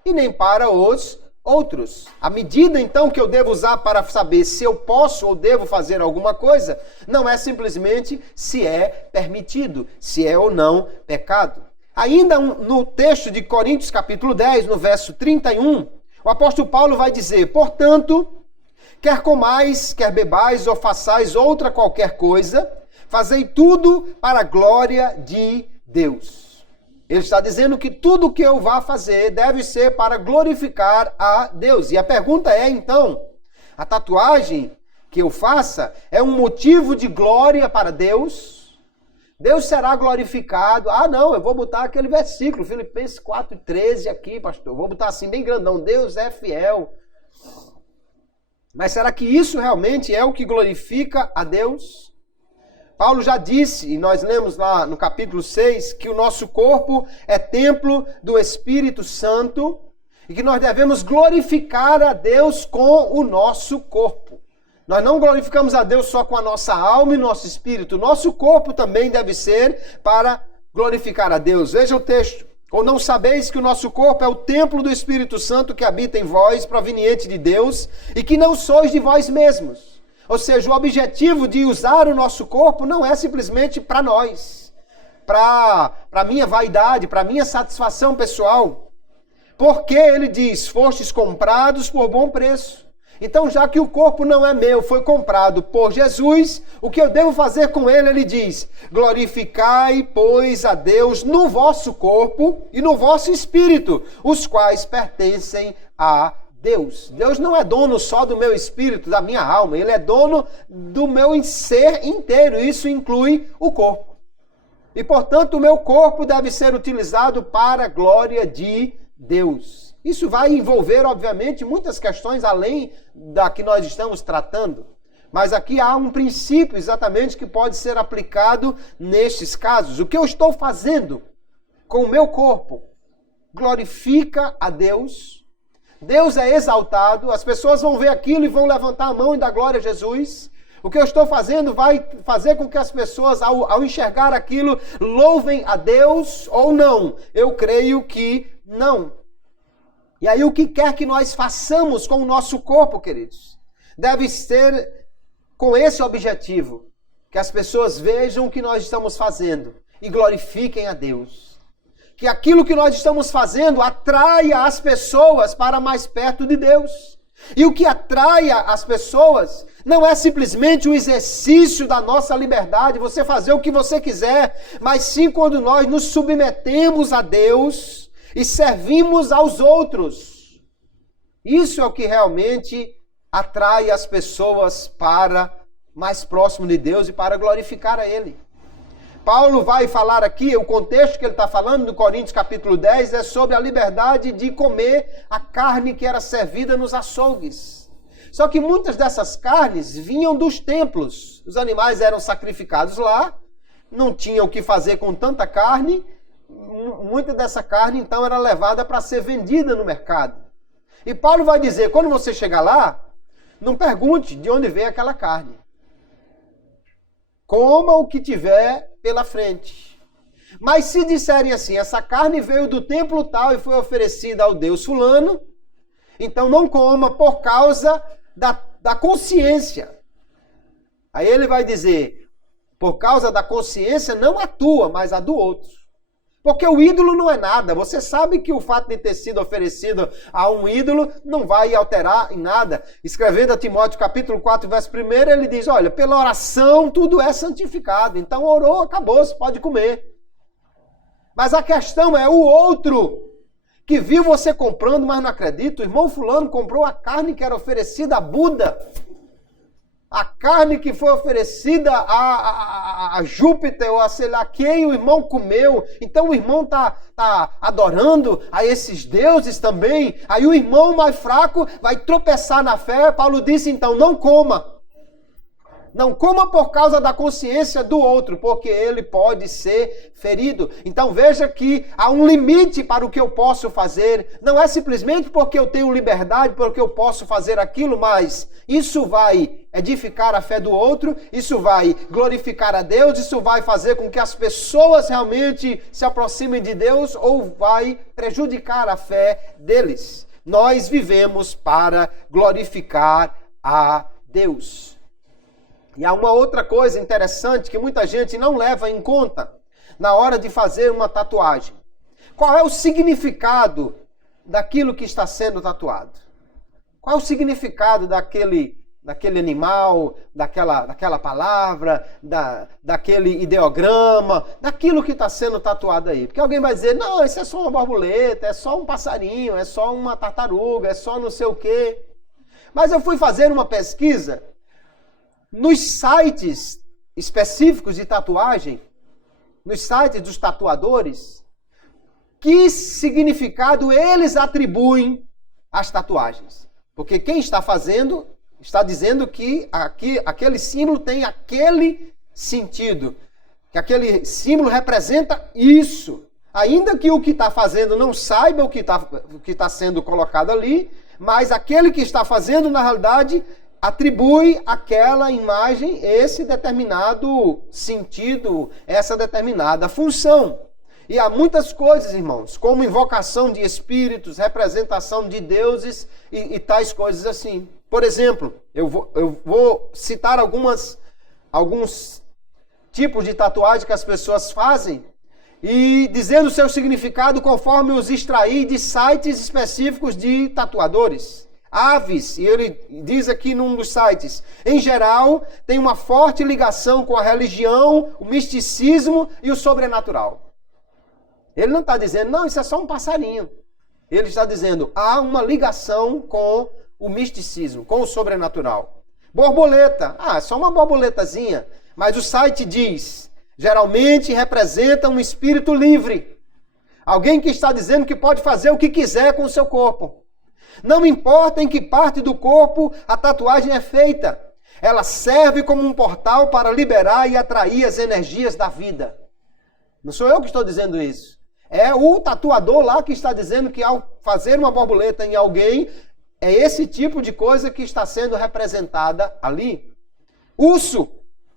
e nem para os outros. A medida, então, que eu devo usar para saber se eu posso ou devo fazer alguma coisa, não é simplesmente se é permitido, se é ou não pecado. Ainda no texto de Coríntios, capítulo 10, no verso 31, o apóstolo Paulo vai dizer: portanto, quer comais, quer bebais ou façais outra qualquer coisa, fazei tudo para a glória de Deus. Ele está dizendo que tudo o que eu vá fazer deve ser para glorificar a Deus. E a pergunta é, então, a tatuagem que eu faça é um motivo de glória para Deus? Deus será glorificado? Ah, não, eu vou botar aquele versículo, Filipenses 4:13 aqui, pastor. Vou botar assim bem grandão, Deus é fiel. Mas será que isso realmente é o que glorifica a Deus? Paulo já disse, e nós lemos lá no capítulo 6, que o nosso corpo é templo do Espírito Santo E que nós devemos glorificar a Deus com o nosso corpo. Nós não glorificamos a Deus só com a nossa alma e nosso espírito. O nosso corpo também deve ser para glorificar a Deus. Veja o texto. Ou não sabeis que o nosso corpo é o templo do Espírito Santo que habita em vós, proveniente de Deus, e que não sois de vós mesmos. Ou seja, o objetivo de usar o nosso corpo não é simplesmente para nós, para minha vaidade, para minha satisfação pessoal. Porque ele diz, fostes comprados por bom preço. Então, já que o corpo não é meu, foi comprado por Jesus, o que eu devo fazer com ele? Ele diz, glorificai, pois, a Deus no vosso corpo e no vosso espírito, os quais pertencem a Deus. Deus não é dono só do meu espírito, da minha alma, ele é dono do meu ser inteiro, isso inclui o corpo. E, portanto, o meu corpo deve ser utilizado para a glória de Deus. Isso vai envolver, obviamente, muitas questões além da que nós estamos tratando. Mas aqui há um princípio exatamente que pode ser aplicado nestes casos. O que eu estou fazendo com o meu corpo glorifica a Deus. Deus é exaltado. As pessoas vão ver aquilo e vão levantar a mão e dar glória a Jesus. O que eu estou fazendo vai fazer com que as pessoas, ao enxergar aquilo, louvem a Deus ou não? Eu creio que não. E aí o que quer que nós façamos com o nosso corpo, queridos, deve ser com esse objetivo, que as pessoas vejam o que nós estamos fazendo e glorifiquem a Deus. Que aquilo que nós estamos fazendo atraia as pessoas para mais perto de Deus. E o que atraia as pessoas não é simplesmente o exercício da nossa liberdade, você fazer o que você quiser, mas sim quando nós nos submetemos a Deus e servimos aos outros. Isso é o que realmente atrai as pessoas para mais próximo de Deus e para glorificar a Ele. Paulo vai falar aqui, o contexto que ele está falando no Coríntios capítulo 10 é sobre a liberdade de comer a carne que era servida nos açougues. Só que muitas dessas carnes vinham dos templos. Os animais eram sacrificados lá, não tinham o que fazer com tanta carne. Muita dessa carne, então, era levada para ser vendida no mercado. E Paulo vai dizer, quando você chegar lá, não pergunte de onde vem aquela carne. Coma o que tiver pela frente. Mas se disserem assim, essa carne veio do templo tal e foi oferecida ao Deus fulano, então não coma por causa da consciência. Aí ele vai dizer, por causa da consciência, não a tua, mas a do outro. Porque o ídolo não é nada. Você sabe que o fato de ter sido oferecido a um ídolo não vai alterar em nada. Escrevendo a Timóteo capítulo 4, verso 1, ele diz, olha, pela oração tudo é santificado. Então orou, acabou, você pode comer. Mas a questão é o outro que viu você comprando, mas não acredita. O irmão fulano comprou a carne que era oferecida a Buda. A carne que foi oferecida a Júpiter ou a sei lá quem, o irmão comeu. Então o irmão está adorando a esses deuses também. Aí o irmão mais fraco vai tropeçar na fé. Paulo disse então, não coma. Não coma por causa da consciência do outro, porque ele pode ser ferido. Então veja que há um limite para o que eu posso fazer. Não é simplesmente porque eu tenho liberdade, porque eu posso fazer aquilo, mas isso vai edificar a fé do outro, isso vai glorificar a Deus, isso vai fazer com que as pessoas realmente se aproximem de Deus ou vai prejudicar a fé deles. Nós vivemos para glorificar a Deus. E há uma outra coisa interessante que muita gente não leva em conta na hora de fazer uma tatuagem. Qual é o significado daquilo que está sendo tatuado? Qual é o significado daquele animal, daquela palavra, daquele ideograma, daquilo que está sendo tatuado aí? Porque alguém vai dizer, não, isso é só uma borboleta, é só um passarinho, é só uma tartaruga, é só não sei o quê. Mas eu fui fazer uma pesquisa nos sites específicos de tatuagem, nos sites dos tatuadores, que significado eles atribuem às tatuagens. Porque quem está fazendo, está dizendo que aquele símbolo tem aquele sentido, que aquele símbolo representa isso. Ainda que o que está fazendo não saiba o que está sendo colocado ali, mas aquele que está fazendo, na realidade, atribui àquela imagem esse determinado sentido, essa determinada função. E há muitas coisas, irmãos, como invocação de espíritos, representação de deuses e tais coisas assim. Por exemplo, eu vou citar alguns tipos de tatuagem que as pessoas fazem e dizendo o seu significado conforme os extraí de sites específicos de tatuadores. Aves, e ele diz aqui num dos sites, em geral, tem uma forte ligação com a religião, o misticismo e o sobrenatural. Ele não está dizendo, não, isso é só um passarinho. Ele está dizendo, há uma ligação com o misticismo, com o sobrenatural. Borboleta, é só uma borboletazinha. Mas o site diz, geralmente representa um espírito livre. Alguém que está dizendo que pode fazer o que quiser com o seu corpo. Não importa em que parte do corpo a tatuagem é feita. Ela serve como um portal para liberar e atrair as energias da vida. Não sou eu que estou dizendo isso. É o tatuador lá que está dizendo que ao fazer uma borboleta em alguém, é esse tipo de coisa que está sendo representada ali. Urso,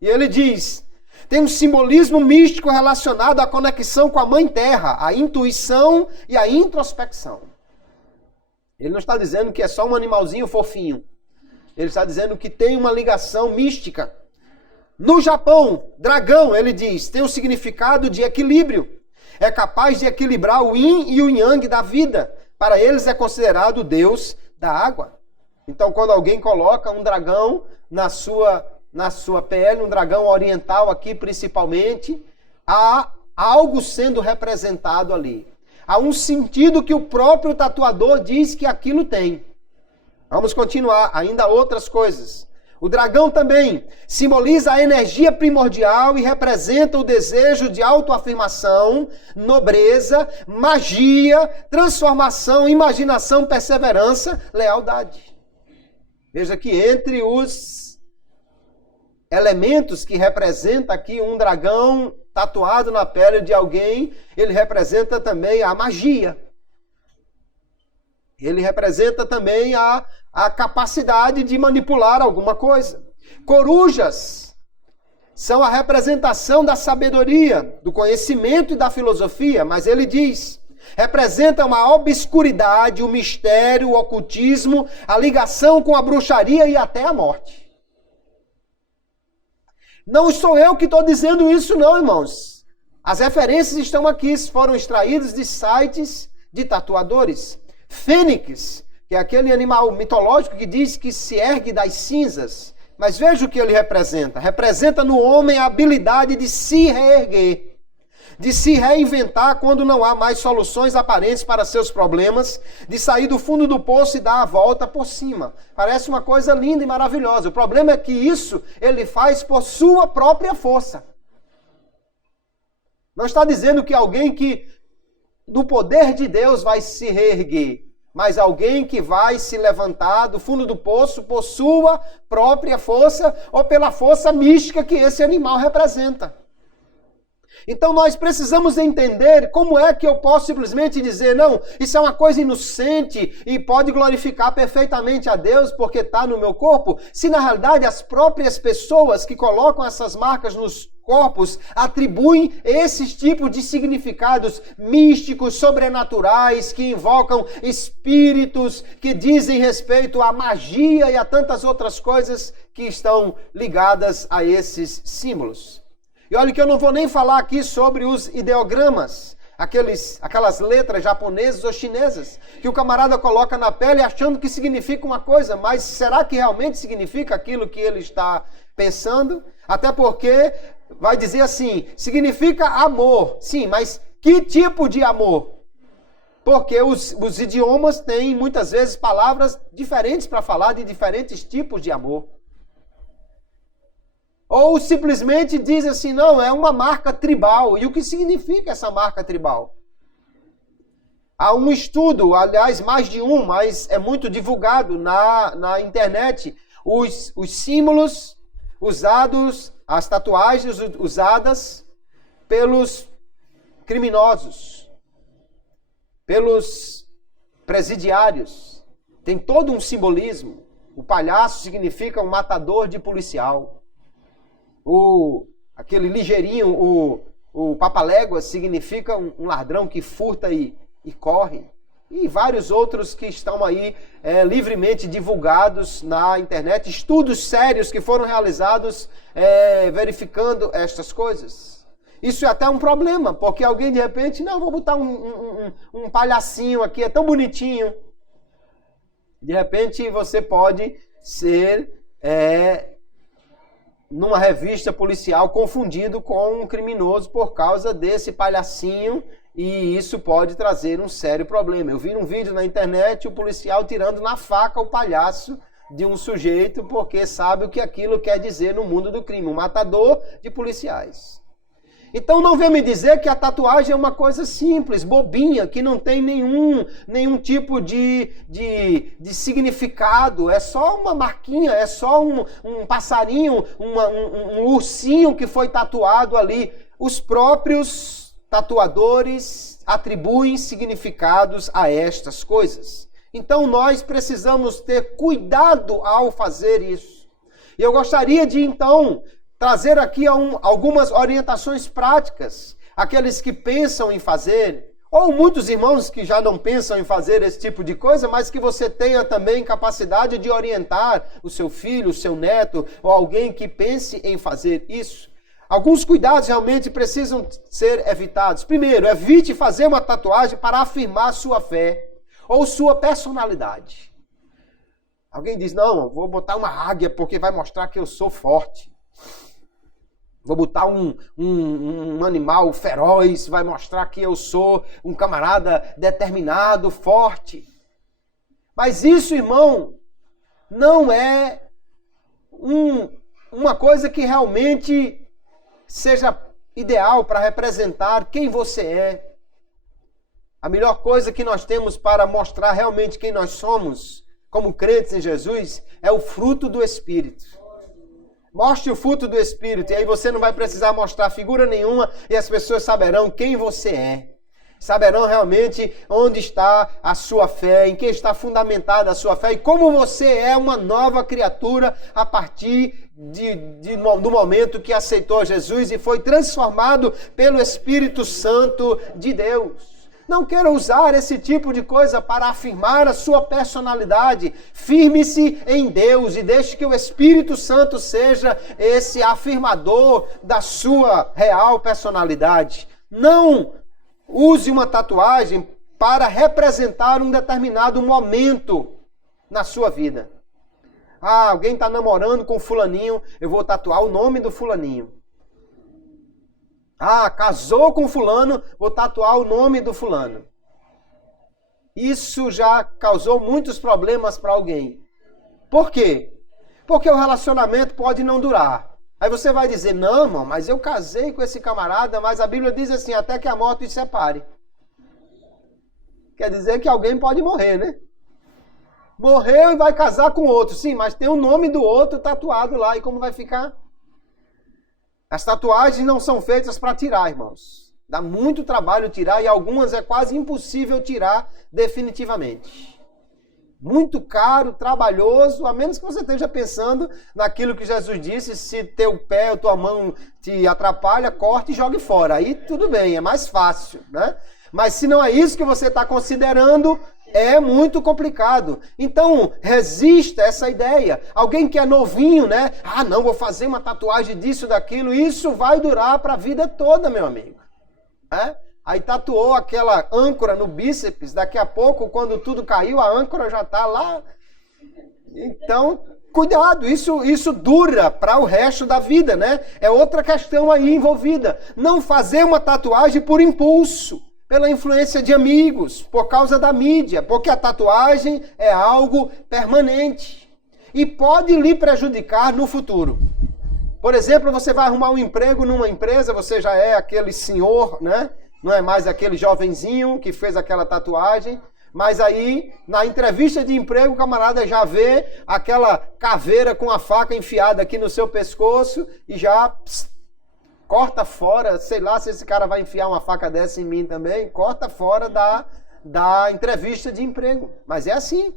e ele diz, tem um simbolismo místico relacionado à conexão com a Mãe Terra, a intuição e a introspecção. Ele não está dizendo que é só um animalzinho fofinho. Ele está dizendo que tem uma ligação mística. No Japão, dragão, ele diz, tem um significado de equilíbrio. É capaz de equilibrar o yin e o yang da vida. Para eles é considerado o deus da água. Então, quando alguém coloca um dragão na sua pele, um dragão oriental aqui principalmente, há algo sendo representado ali. Há um sentido que o próprio tatuador diz que aquilo tem. Vamos continuar, ainda outras coisas. O dragão também simboliza a energia primordial e representa o desejo de autoafirmação, nobreza, magia, transformação, imaginação, perseverança, lealdade. Veja que entre os elementos que representa aqui um dragão tatuado na pele de alguém, ele representa também a magia. Ele representa também a capacidade de manipular alguma coisa. Corujas são a representação da sabedoria, do conhecimento e da filosofia, mas ele diz, representa uma obscuridade, o mistério, o ocultismo, a ligação com a bruxaria e até a morte. Não sou eu que estou dizendo isso não, irmãos. As referências estão aqui, foram extraídas de sites de tatuadores. Fênix, que é aquele animal mitológico que diz que se ergue das cinzas. Mas veja o que ele representa. Representa no homem a habilidade de se reerguer, de se reinventar quando não há mais soluções aparentes para seus problemas, de sair do fundo do poço e dar a volta por cima. Parece uma coisa linda e maravilhosa. O problema é que isso ele faz por sua própria força. Não está dizendo que alguém que do poder de Deus vai se reerguer, mas alguém que vai se levantar do fundo do poço por sua própria força ou pela força mística que esse animal representa. Então nós precisamos entender como é que eu posso simplesmente dizer, não, isso é uma coisa inocente e pode glorificar perfeitamente a Deus porque está no meu corpo, se na realidade as próprias pessoas que colocam essas marcas nos corpos atribuem esses tipos de significados místicos, sobrenaturais, que invocam espíritos, que dizem respeito à magia e a tantas outras coisas que estão ligadas a esses símbolos. E olha que eu não vou nem falar aqui sobre os ideogramas, aquelas letras japonesas ou chinesas, que o camarada coloca na pele achando que significa uma coisa, mas será que realmente significa aquilo que ele está pensando? Até porque vai dizer assim, significa amor. Sim, mas que tipo de amor? Porque os idiomas têm muitas vezes palavras diferentes para falar de diferentes tipos de amor. Ou simplesmente diz assim, não, é uma marca tribal. E o que significa essa marca tribal? Há um estudo, aliás, mais de um, mas é muito divulgado na internet, os símbolos usados, as tatuagens usadas pelos criminosos. pelos presidiários. Tem todo um simbolismo. O palhaço significa um matador de policial. Aquele ligeirinho, o papaléguas significa um ladrão que furta e corre. E vários outros que estão aí livremente divulgados na internet. Estudos sérios que foram realizados verificando estas coisas. Isso é até um problema, porque alguém de repente, não, vou botar um palhacinho aqui, é tão bonitinho. De repente você pode ser, numa revista policial, confundido com um criminoso por causa desse palhacinho, e isso pode trazer um sério problema. Eu vi um vídeo na internet, o policial tirando na faca o palhaço de um sujeito, porque sabe o que aquilo quer dizer no mundo do crime, um matador de policiais. Então não venha me dizer que a tatuagem é uma coisa simples, bobinha, que não tem nenhum tipo de significado. É só uma marquinha, é só um passarinho, um ursinho que foi tatuado ali. Os próprios tatuadores atribuem significados a estas coisas. Então nós precisamos ter cuidado ao fazer isso. E eu gostaria de então trazer aqui algumas orientações práticas, aqueles que pensam em fazer, ou muitos irmãos que já não pensam em fazer esse tipo de coisa, mas que você tenha também capacidade de orientar o seu filho, o seu neto, ou alguém que pense em fazer isso. Alguns cuidados realmente precisam ser evitados. Primeiro, evite fazer uma tatuagem para afirmar sua fé ou sua personalidade. Alguém diz, não, vou botar uma águia porque vai mostrar que eu sou forte. Vou botar um animal feroz, vai mostrar que eu sou um camarada determinado, forte. Mas isso, irmão, não é uma coisa que realmente seja ideal para representar quem você é. A melhor coisa que nós temos para mostrar realmente quem nós somos, como crentes em Jesus, é o fruto do Espírito. Mostre o fruto do Espírito, e aí você não vai precisar mostrar figura nenhuma, e as pessoas saberão quem você é. Saberão realmente onde está a sua fé, em que está fundamentada a sua fé, e como você é uma nova criatura a partir do momento que aceitou Jesus e foi transformado pelo Espírito Santo de Deus. Não queira usar esse tipo de coisa para afirmar a sua personalidade. Firme-se em Deus e deixe que o Espírito Santo seja esse afirmador da sua real personalidade. Não use uma tatuagem para representar um determinado momento na sua vida. Ah, alguém está namorando com fulaninho, eu vou tatuar o nome do fulaninho. Ah, casou com fulano, vou tatuar o nome do fulano. Isso já causou muitos problemas para alguém. Por quê? Porque o relacionamento pode não durar. Aí você vai dizer, não, irmão, mas eu casei com esse camarada, mas a Bíblia diz assim, até que a morte os separe. Quer dizer que alguém pode morrer, né? Morreu e vai casar com outro. Sim, mas tem o nome do outro tatuado lá. E como vai ficar? As tatuagens não são feitas para tirar, irmãos. Dá muito trabalho tirar e algumas é quase impossível tirar definitivamente. Muito caro, trabalhoso, a menos que você esteja pensando naquilo que Jesus disse, se teu pé ou tua mão te atrapalha, corte e jogue fora. Aí tudo bem, é mais fácil, né? Mas se não é isso que você está considerando, é muito complicado. Então, resista a essa ideia. Alguém que é novinho, né? Ah, não, vou fazer uma tatuagem disso, daquilo. Isso vai durar para a vida toda, meu amigo. É? Aí tatuou aquela âncora no bíceps. Daqui a pouco, quando tudo caiu, a âncora já está lá. Então, cuidado. Isso dura para o resto da vida, né? É outra questão aí envolvida. Não fazer uma tatuagem por impulso. Pela influência de amigos, por causa da mídia, porque a tatuagem é algo permanente e pode lhe prejudicar no futuro. Por exemplo, você vai arrumar um emprego numa empresa, você já é aquele senhor, né? Não é mais aquele jovenzinho que fez aquela tatuagem, mas aí, na entrevista de emprego, o camarada já vê aquela caveira com a faca enfiada aqui no seu pescoço e já corta fora, sei lá se esse cara vai enfiar uma faca dessa em mim também, corta fora da entrevista de emprego. Mas é assim.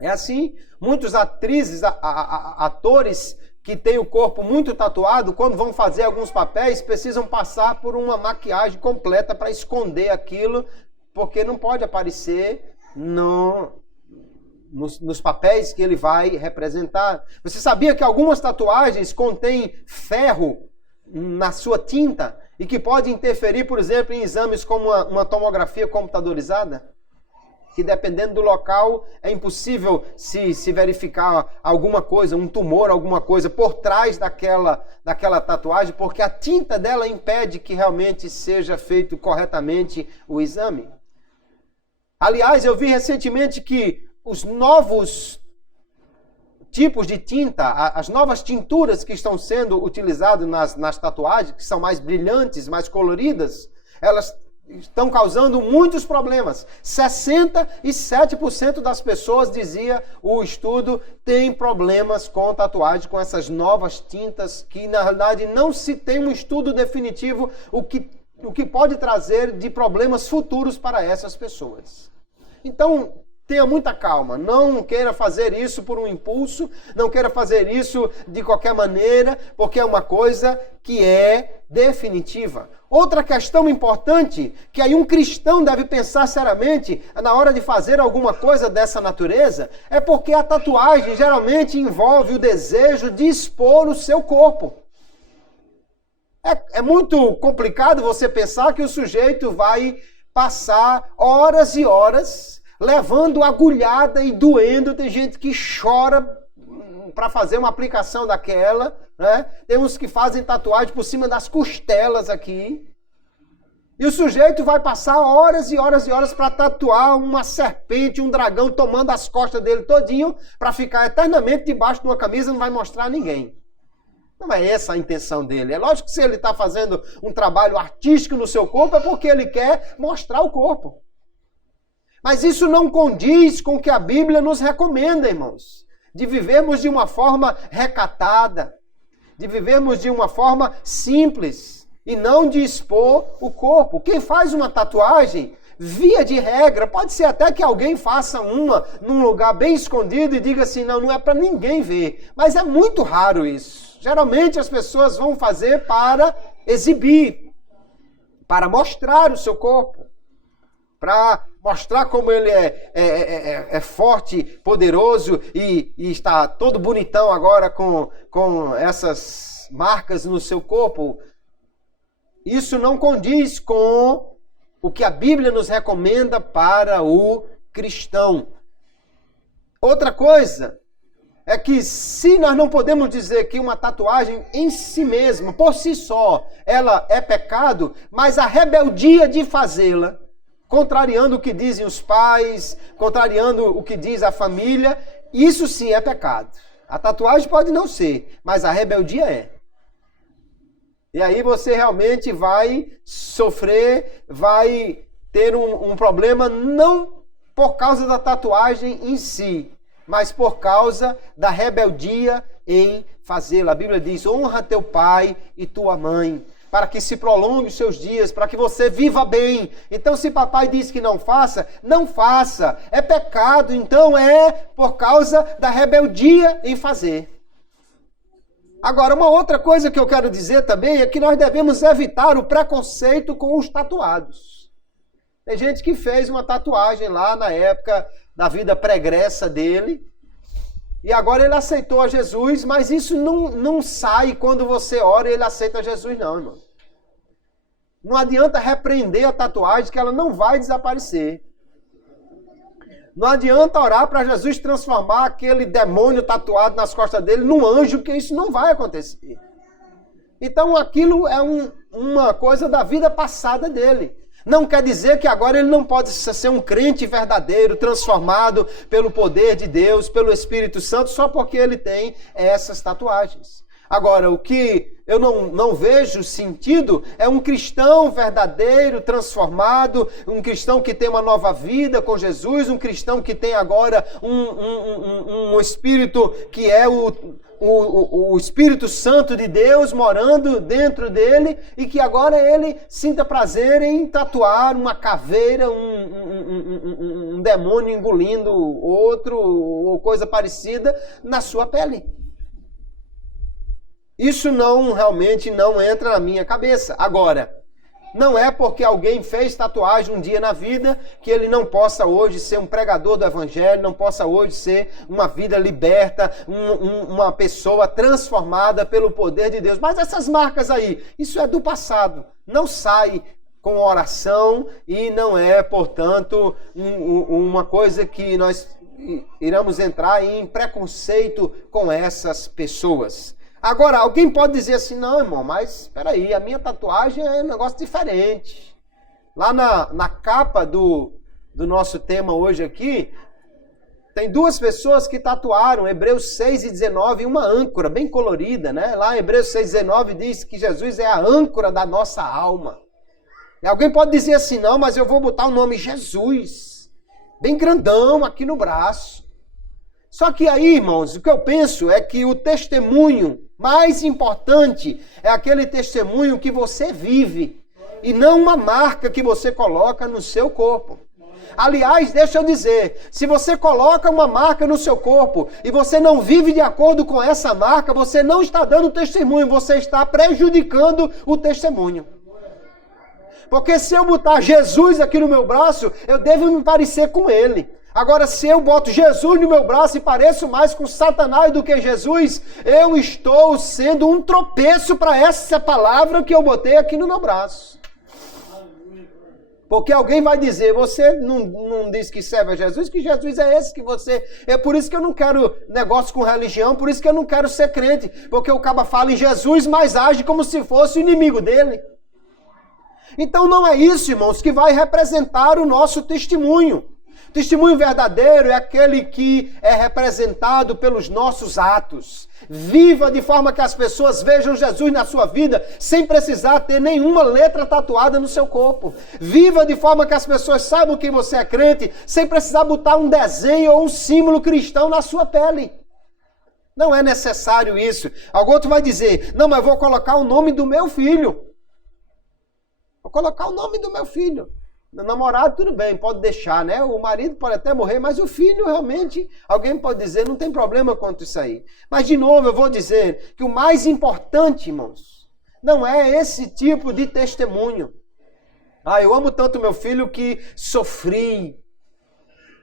É assim. Muitos atrizes, atores que têm o corpo muito tatuado, quando vão fazer alguns papéis, precisam passar por uma maquiagem completa para esconder aquilo, porque não pode aparecer nos papéis que ele vai representar. Você sabia que algumas tatuagens contêm ferro na sua tinta e que pode interferir, por exemplo, em exames como uma tomografia computadorizada? Que dependendo do local é impossível se verificar alguma coisa, um tumor, alguma coisa por trás daquela tatuagem, porque a tinta dela impede que realmente seja feito corretamente o exame. Aliás, eu vi recentemente que os novos tipos de tinta, as novas tinturas que estão sendo utilizadas nas tatuagens, que são mais brilhantes, mais coloridas, elas estão causando muitos problemas. 67% das pessoas, dizia o estudo, tem problemas com tatuagem, com essas novas tintas, que na realidade não se tem um estudo definitivo o que pode trazer de problemas futuros para essas pessoas. Então, tenha muita calma, não queira fazer isso por um impulso, não queira fazer isso de qualquer maneira, porque é uma coisa que é definitiva. Outra questão importante, que aí um cristão deve pensar seriamente na hora de fazer alguma coisa dessa natureza, é porque a tatuagem geralmente envolve o desejo de expor o seu corpo. É muito complicado você pensar que o sujeito vai passar horas e horas levando agulhada e doendo. Tem gente que chora para fazer uma aplicação daquela, né? Tem uns que fazem tatuagem por cima das costelas aqui. E o sujeito vai passar horas e horas e horas para tatuar uma serpente, um dragão tomando as costas dele todinho, para ficar eternamente debaixo de uma camisa e não vai mostrar a ninguém. Não é essa a intenção dele. É lógico que se ele está fazendo um trabalho artístico no seu corpo, é porque ele quer mostrar o corpo. Mas isso não condiz com o que a Bíblia nos recomenda, irmãos. De vivermos de uma forma recatada, de vivermos de uma forma simples e não de expor o corpo. Quem faz uma tatuagem, via de regra, pode ser até que alguém faça uma num lugar bem escondido e diga assim, não é para ninguém ver. Mas é muito raro isso. Geralmente as pessoas vão fazer para exibir, para mostrar o seu corpo, para mostrar como ele é forte, poderoso e está todo bonitão agora com essas marcas no seu corpo. Isso não condiz com o que a Bíblia nos recomenda para o cristão. Outra coisa é que se nós não podemos dizer que uma tatuagem em si mesma, por si só, ela é pecado, mas a rebeldia de fazê-la, contrariando o que dizem os pais, contrariando o que diz a família, isso sim é pecado. A tatuagem pode não ser, mas a rebeldia é. E aí você realmente vai sofrer, vai ter um problema não por causa da tatuagem em si, mas por causa da rebeldia em fazê-la. A Bíblia diz, honra teu pai e tua mãe, para que se prolongue os seus dias, para que você viva bem. Então, se papai diz que não faça, não faça. É pecado, então é por causa da rebeldia em fazer. Agora, uma outra coisa que eu quero dizer também é que nós devemos evitar o preconceito com os tatuados. Tem gente que fez uma tatuagem lá na época da vida pregressa dele, e agora ele aceitou a Jesus, mas isso não sai quando você ora e ele aceita Jesus, não, irmão. Não adianta repreender a tatuagem, que ela não vai desaparecer. Não adianta orar para Jesus transformar aquele demônio tatuado nas costas dele num anjo, porque isso não vai acontecer. Então aquilo é uma coisa da vida passada dele. Não quer dizer que agora ele não pode ser um crente verdadeiro, transformado pelo poder de Deus, pelo Espírito Santo, só porque ele tem essas tatuagens. Agora, o que eu não vejo sentido é um cristão verdadeiro, transformado, um cristão que tem uma nova vida com Jesus, um cristão que tem agora um espírito que é o Espírito Santo de Deus morando dentro dele e que agora ele sinta prazer em tatuar uma caveira, um demônio engolindo outro ou coisa parecida na sua pele. Isso realmente não entra na minha cabeça. Agora, não é porque alguém fez tatuagem um dia na vida que ele não possa hoje ser um pregador do evangelho, não possa hoje ser uma vida liberta, uma pessoa transformada pelo poder de Deus. Mas essas marcas aí, isso é do passado. Não sai com oração e não é, portanto, uma coisa que nós iremos entrar em preconceito com essas pessoas. Agora, alguém pode dizer assim, não, irmão, mas espera aí, a minha tatuagem é um negócio diferente. Lá na capa do nosso tema hoje aqui, tem duas pessoas que tatuaram, Hebreus 6:19, e uma âncora bem colorida, né? Lá em Hebreus 6:19 diz que Jesus é a âncora da nossa alma. E alguém pode dizer assim, não, mas eu vou botar o nome Jesus, bem grandão aqui no braço. Só que aí, irmãos, o que eu penso é que o testemunho mais importante é aquele testemunho que você vive e não uma marca que você coloca no seu corpo. Aliás, deixa eu dizer, se você coloca uma marca no seu corpo e você não vive de acordo com essa marca, você não está dando testemunho, você está prejudicando o testemunho. Porque se eu botar Jesus aqui no meu braço, eu devo me parecer com ele. Agora, se eu boto Jesus no meu braço e pareço mais com Satanás do que Jesus, eu estou sendo um tropeço para essa palavra que eu botei aqui no meu braço. Porque alguém vai dizer, você não diz que serve a Jesus, que Jesus é esse que você... É por isso que eu não quero negócio com religião, por isso que eu não quero ser crente. Porque o caba fala em Jesus, mas age como se fosse o inimigo dele. Então não é isso, irmãos, que vai representar o nosso testemunho. Testemunho verdadeiro é aquele que é representado pelos nossos atos. Viva de forma que as pessoas vejam Jesus na sua vida sem precisar ter nenhuma letra tatuada no seu corpo. Viva de forma que as pessoas saibam que você é crente sem precisar botar um desenho ou um símbolo cristão na sua pele. Não é necessário isso. Algum outro vai dizer, não, mas vou colocar o nome do meu filho. Vou colocar o nome do meu filho. O namorado, tudo bem, pode deixar, né? O marido pode até morrer, mas o filho realmente, alguém pode dizer, não tem problema quanto isso aí. Mas, de novo, eu vou dizer que o mais importante, irmãos, não é esse tipo de testemunho. Ah, eu amo tanto meu filho que sofri,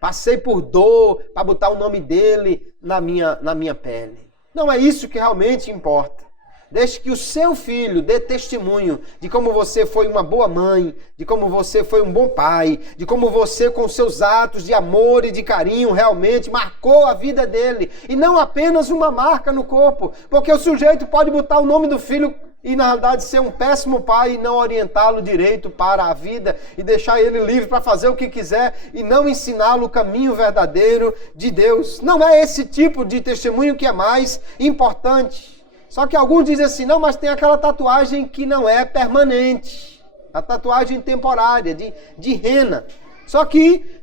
passei por dor para botar o nome dele na minha pele. Não é isso que realmente importa. Deixe que o seu filho dê testemunho de como você foi uma boa mãe, de como você foi um bom pai, de como você, com seus atos de amor e de carinho, realmente marcou a vida dele. E não apenas uma marca no corpo, porque o sujeito pode botar o nome do filho e, na realidade, ser um péssimo pai e não orientá-lo direito para a vida e deixar ele livre para fazer o que quiser e não ensiná-lo o caminho verdadeiro de Deus. Não é esse tipo de testemunho que é mais importante. Só que alguns dizem assim, não, mas tem aquela tatuagem que não é permanente. A tatuagem temporária, de rena. Só que,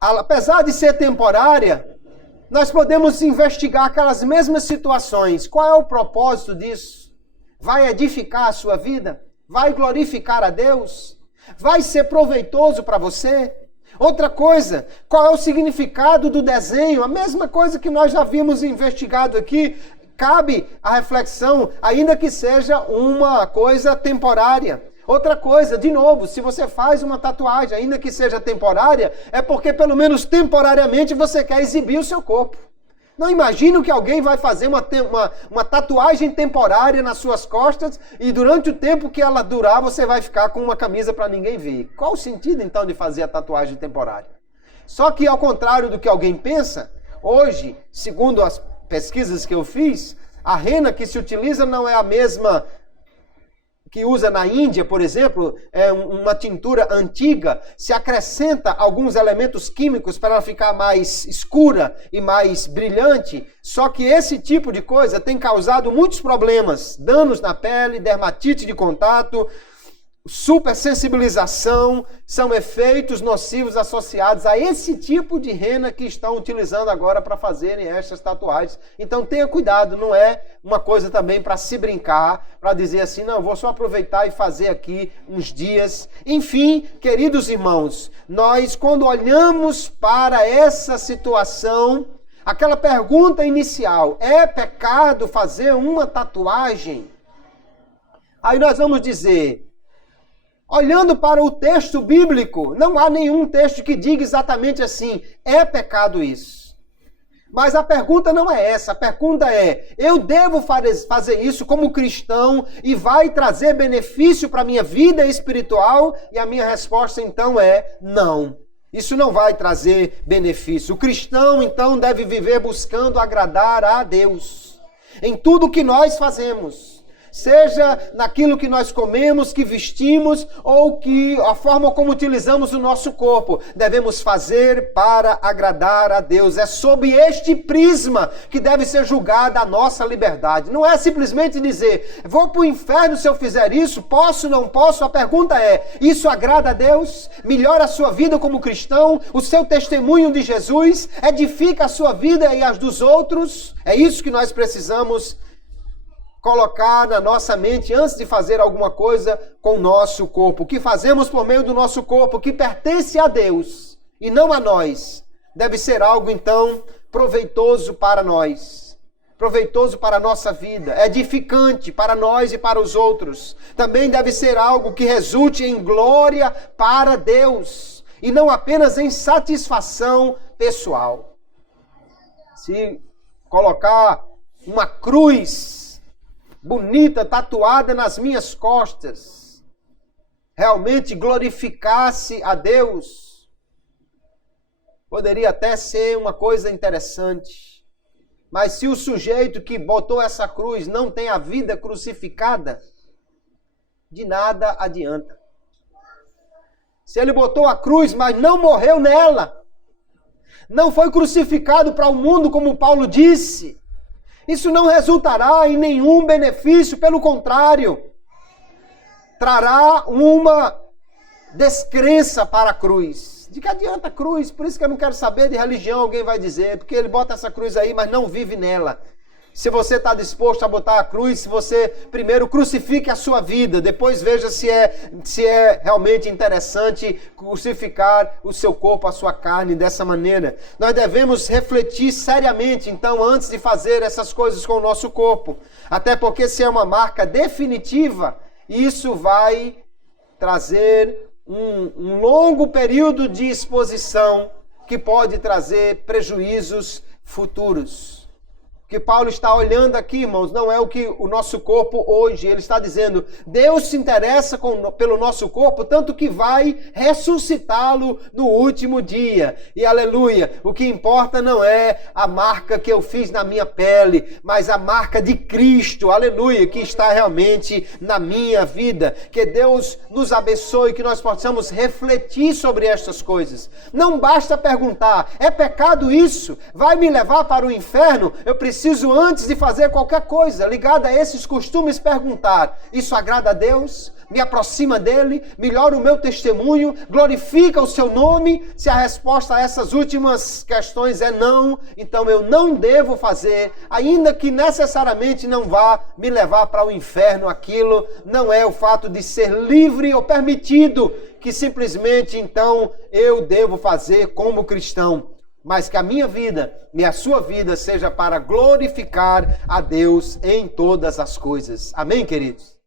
apesar de ser temporária, nós podemos investigar aquelas mesmas situações. Qual é o propósito disso? Vai edificar a sua vida? Vai glorificar a Deus? Vai ser proveitoso para você? Outra coisa, qual é o significado do desenho? A mesma coisa que nós já havíamos investigado aqui. Cabe a reflexão, ainda que seja uma coisa temporária. Outra coisa, de novo, se você faz uma tatuagem, ainda que seja temporária, é porque pelo menos temporariamente você quer exibir o seu corpo. Não imagino que alguém vai fazer uma tatuagem temporária nas suas costas e durante o tempo que ela durar você vai ficar com uma camisa para ninguém ver. Qual o sentido então de fazer a tatuagem temporária? Só que ao contrário do que alguém pensa, hoje, segundo as pesquisas que eu fiz, a rena que se utiliza não é a mesma que usa na Índia, por exemplo, é uma tintura antiga, se acrescenta alguns elementos químicos para ela ficar mais escura e mais brilhante. Só que esse tipo de coisa tem causado muitos problemas, danos na pele, dermatite de contato, supersensibilização, são efeitos nocivos associados a esse tipo de rena que estão utilizando agora para fazerem estas tatuagens. Então tenha cuidado, não é uma coisa também para se brincar, para dizer assim, não, vou só aproveitar e fazer aqui uns dias. Enfim, queridos irmãos, nós quando olhamos para essa situação, aquela pergunta inicial, é pecado fazer uma tatuagem? Aí nós vamos dizer, olhando para o texto bíblico, não há nenhum texto que diga exatamente assim, é pecado isso. Mas a pergunta não é essa, a pergunta é, eu devo fazer isso como cristão e vai trazer benefício para a minha vida espiritual? E a minha resposta então é, não. Isso não vai trazer benefício. O cristão então deve viver buscando agradar a Deus em tudo que nós fazemos. Seja naquilo que nós comemos, que vestimos, ou que a forma como utilizamos o nosso corpo, devemos fazer para agradar a Deus. É sob este prisma que deve ser julgada a nossa liberdade. Não é simplesmente dizer, vou para o inferno se eu fizer isso, posso, não posso? A pergunta é, isso agrada a Deus? Melhora a sua vida como cristão? O seu testemunho de Jesus? Edifica a sua vida e as dos outros? É isso que nós precisamos colocar na nossa mente antes de fazer alguma coisa com o nosso corpo. O que fazemos por meio do nosso corpo, que pertence a Deus e não a nós, deve ser algo então proveitoso para nós, proveitoso para a nossa vida, edificante para nós e para os outros. Também deve ser algo que resulte em glória para Deus e não apenas em satisfação pessoal. Se colocar uma cruz bonita, tatuada nas minhas costas, realmente glorificasse a Deus, poderia até ser uma coisa interessante. Mas se o sujeito que botou essa cruz não tem a vida crucificada, de nada adianta. Se ele botou a cruz, mas não morreu nela, não foi crucificado para o mundo, como Paulo disse, isso não resultará em nenhum benefício, pelo contrário, trará uma descrença para a cruz. De que adianta a cruz? Por isso que eu não quero saber de religião, alguém vai dizer, porque ele bota essa cruz aí, mas não vive nela. Se você está disposto a botar a cruz, se você primeiro crucifique a sua vida, depois veja se é realmente interessante crucificar o seu corpo, a sua carne dessa maneira. Nós devemos refletir seriamente, então, antes de fazer essas coisas com o nosso corpo. Até porque se é uma marca definitiva, isso vai trazer um longo período de exposição que pode trazer prejuízos futuros. O que Paulo está olhando aqui, irmãos, não é o que o nosso corpo hoje. Ele está dizendo, Deus se interessa pelo nosso corpo, tanto que vai ressuscitá-lo no último dia. E aleluia, o que importa não é a marca que eu fiz na minha pele, mas a marca de Cristo, aleluia, que está realmente na minha vida. Que Deus nos abençoe, que nós possamos refletir sobre estas coisas. Não basta perguntar, é pecado isso? Vai me levar para o inferno? Eu preciso, antes de fazer qualquer coisa ligada a esses costumes, perguntar, isso agrada a Deus? Me aproxima dele? Melhora o meu testemunho? Glorifica o seu nome? Se a resposta a essas últimas questões é não, então eu não devo fazer, ainda que necessariamente não vá me levar para o inferno. Aquilo não é o fato de ser livre ou permitido, que simplesmente então eu devo fazer como cristão. Mas que a minha vida e a sua vida seja para glorificar a Deus em todas as coisas. Amém, queridos?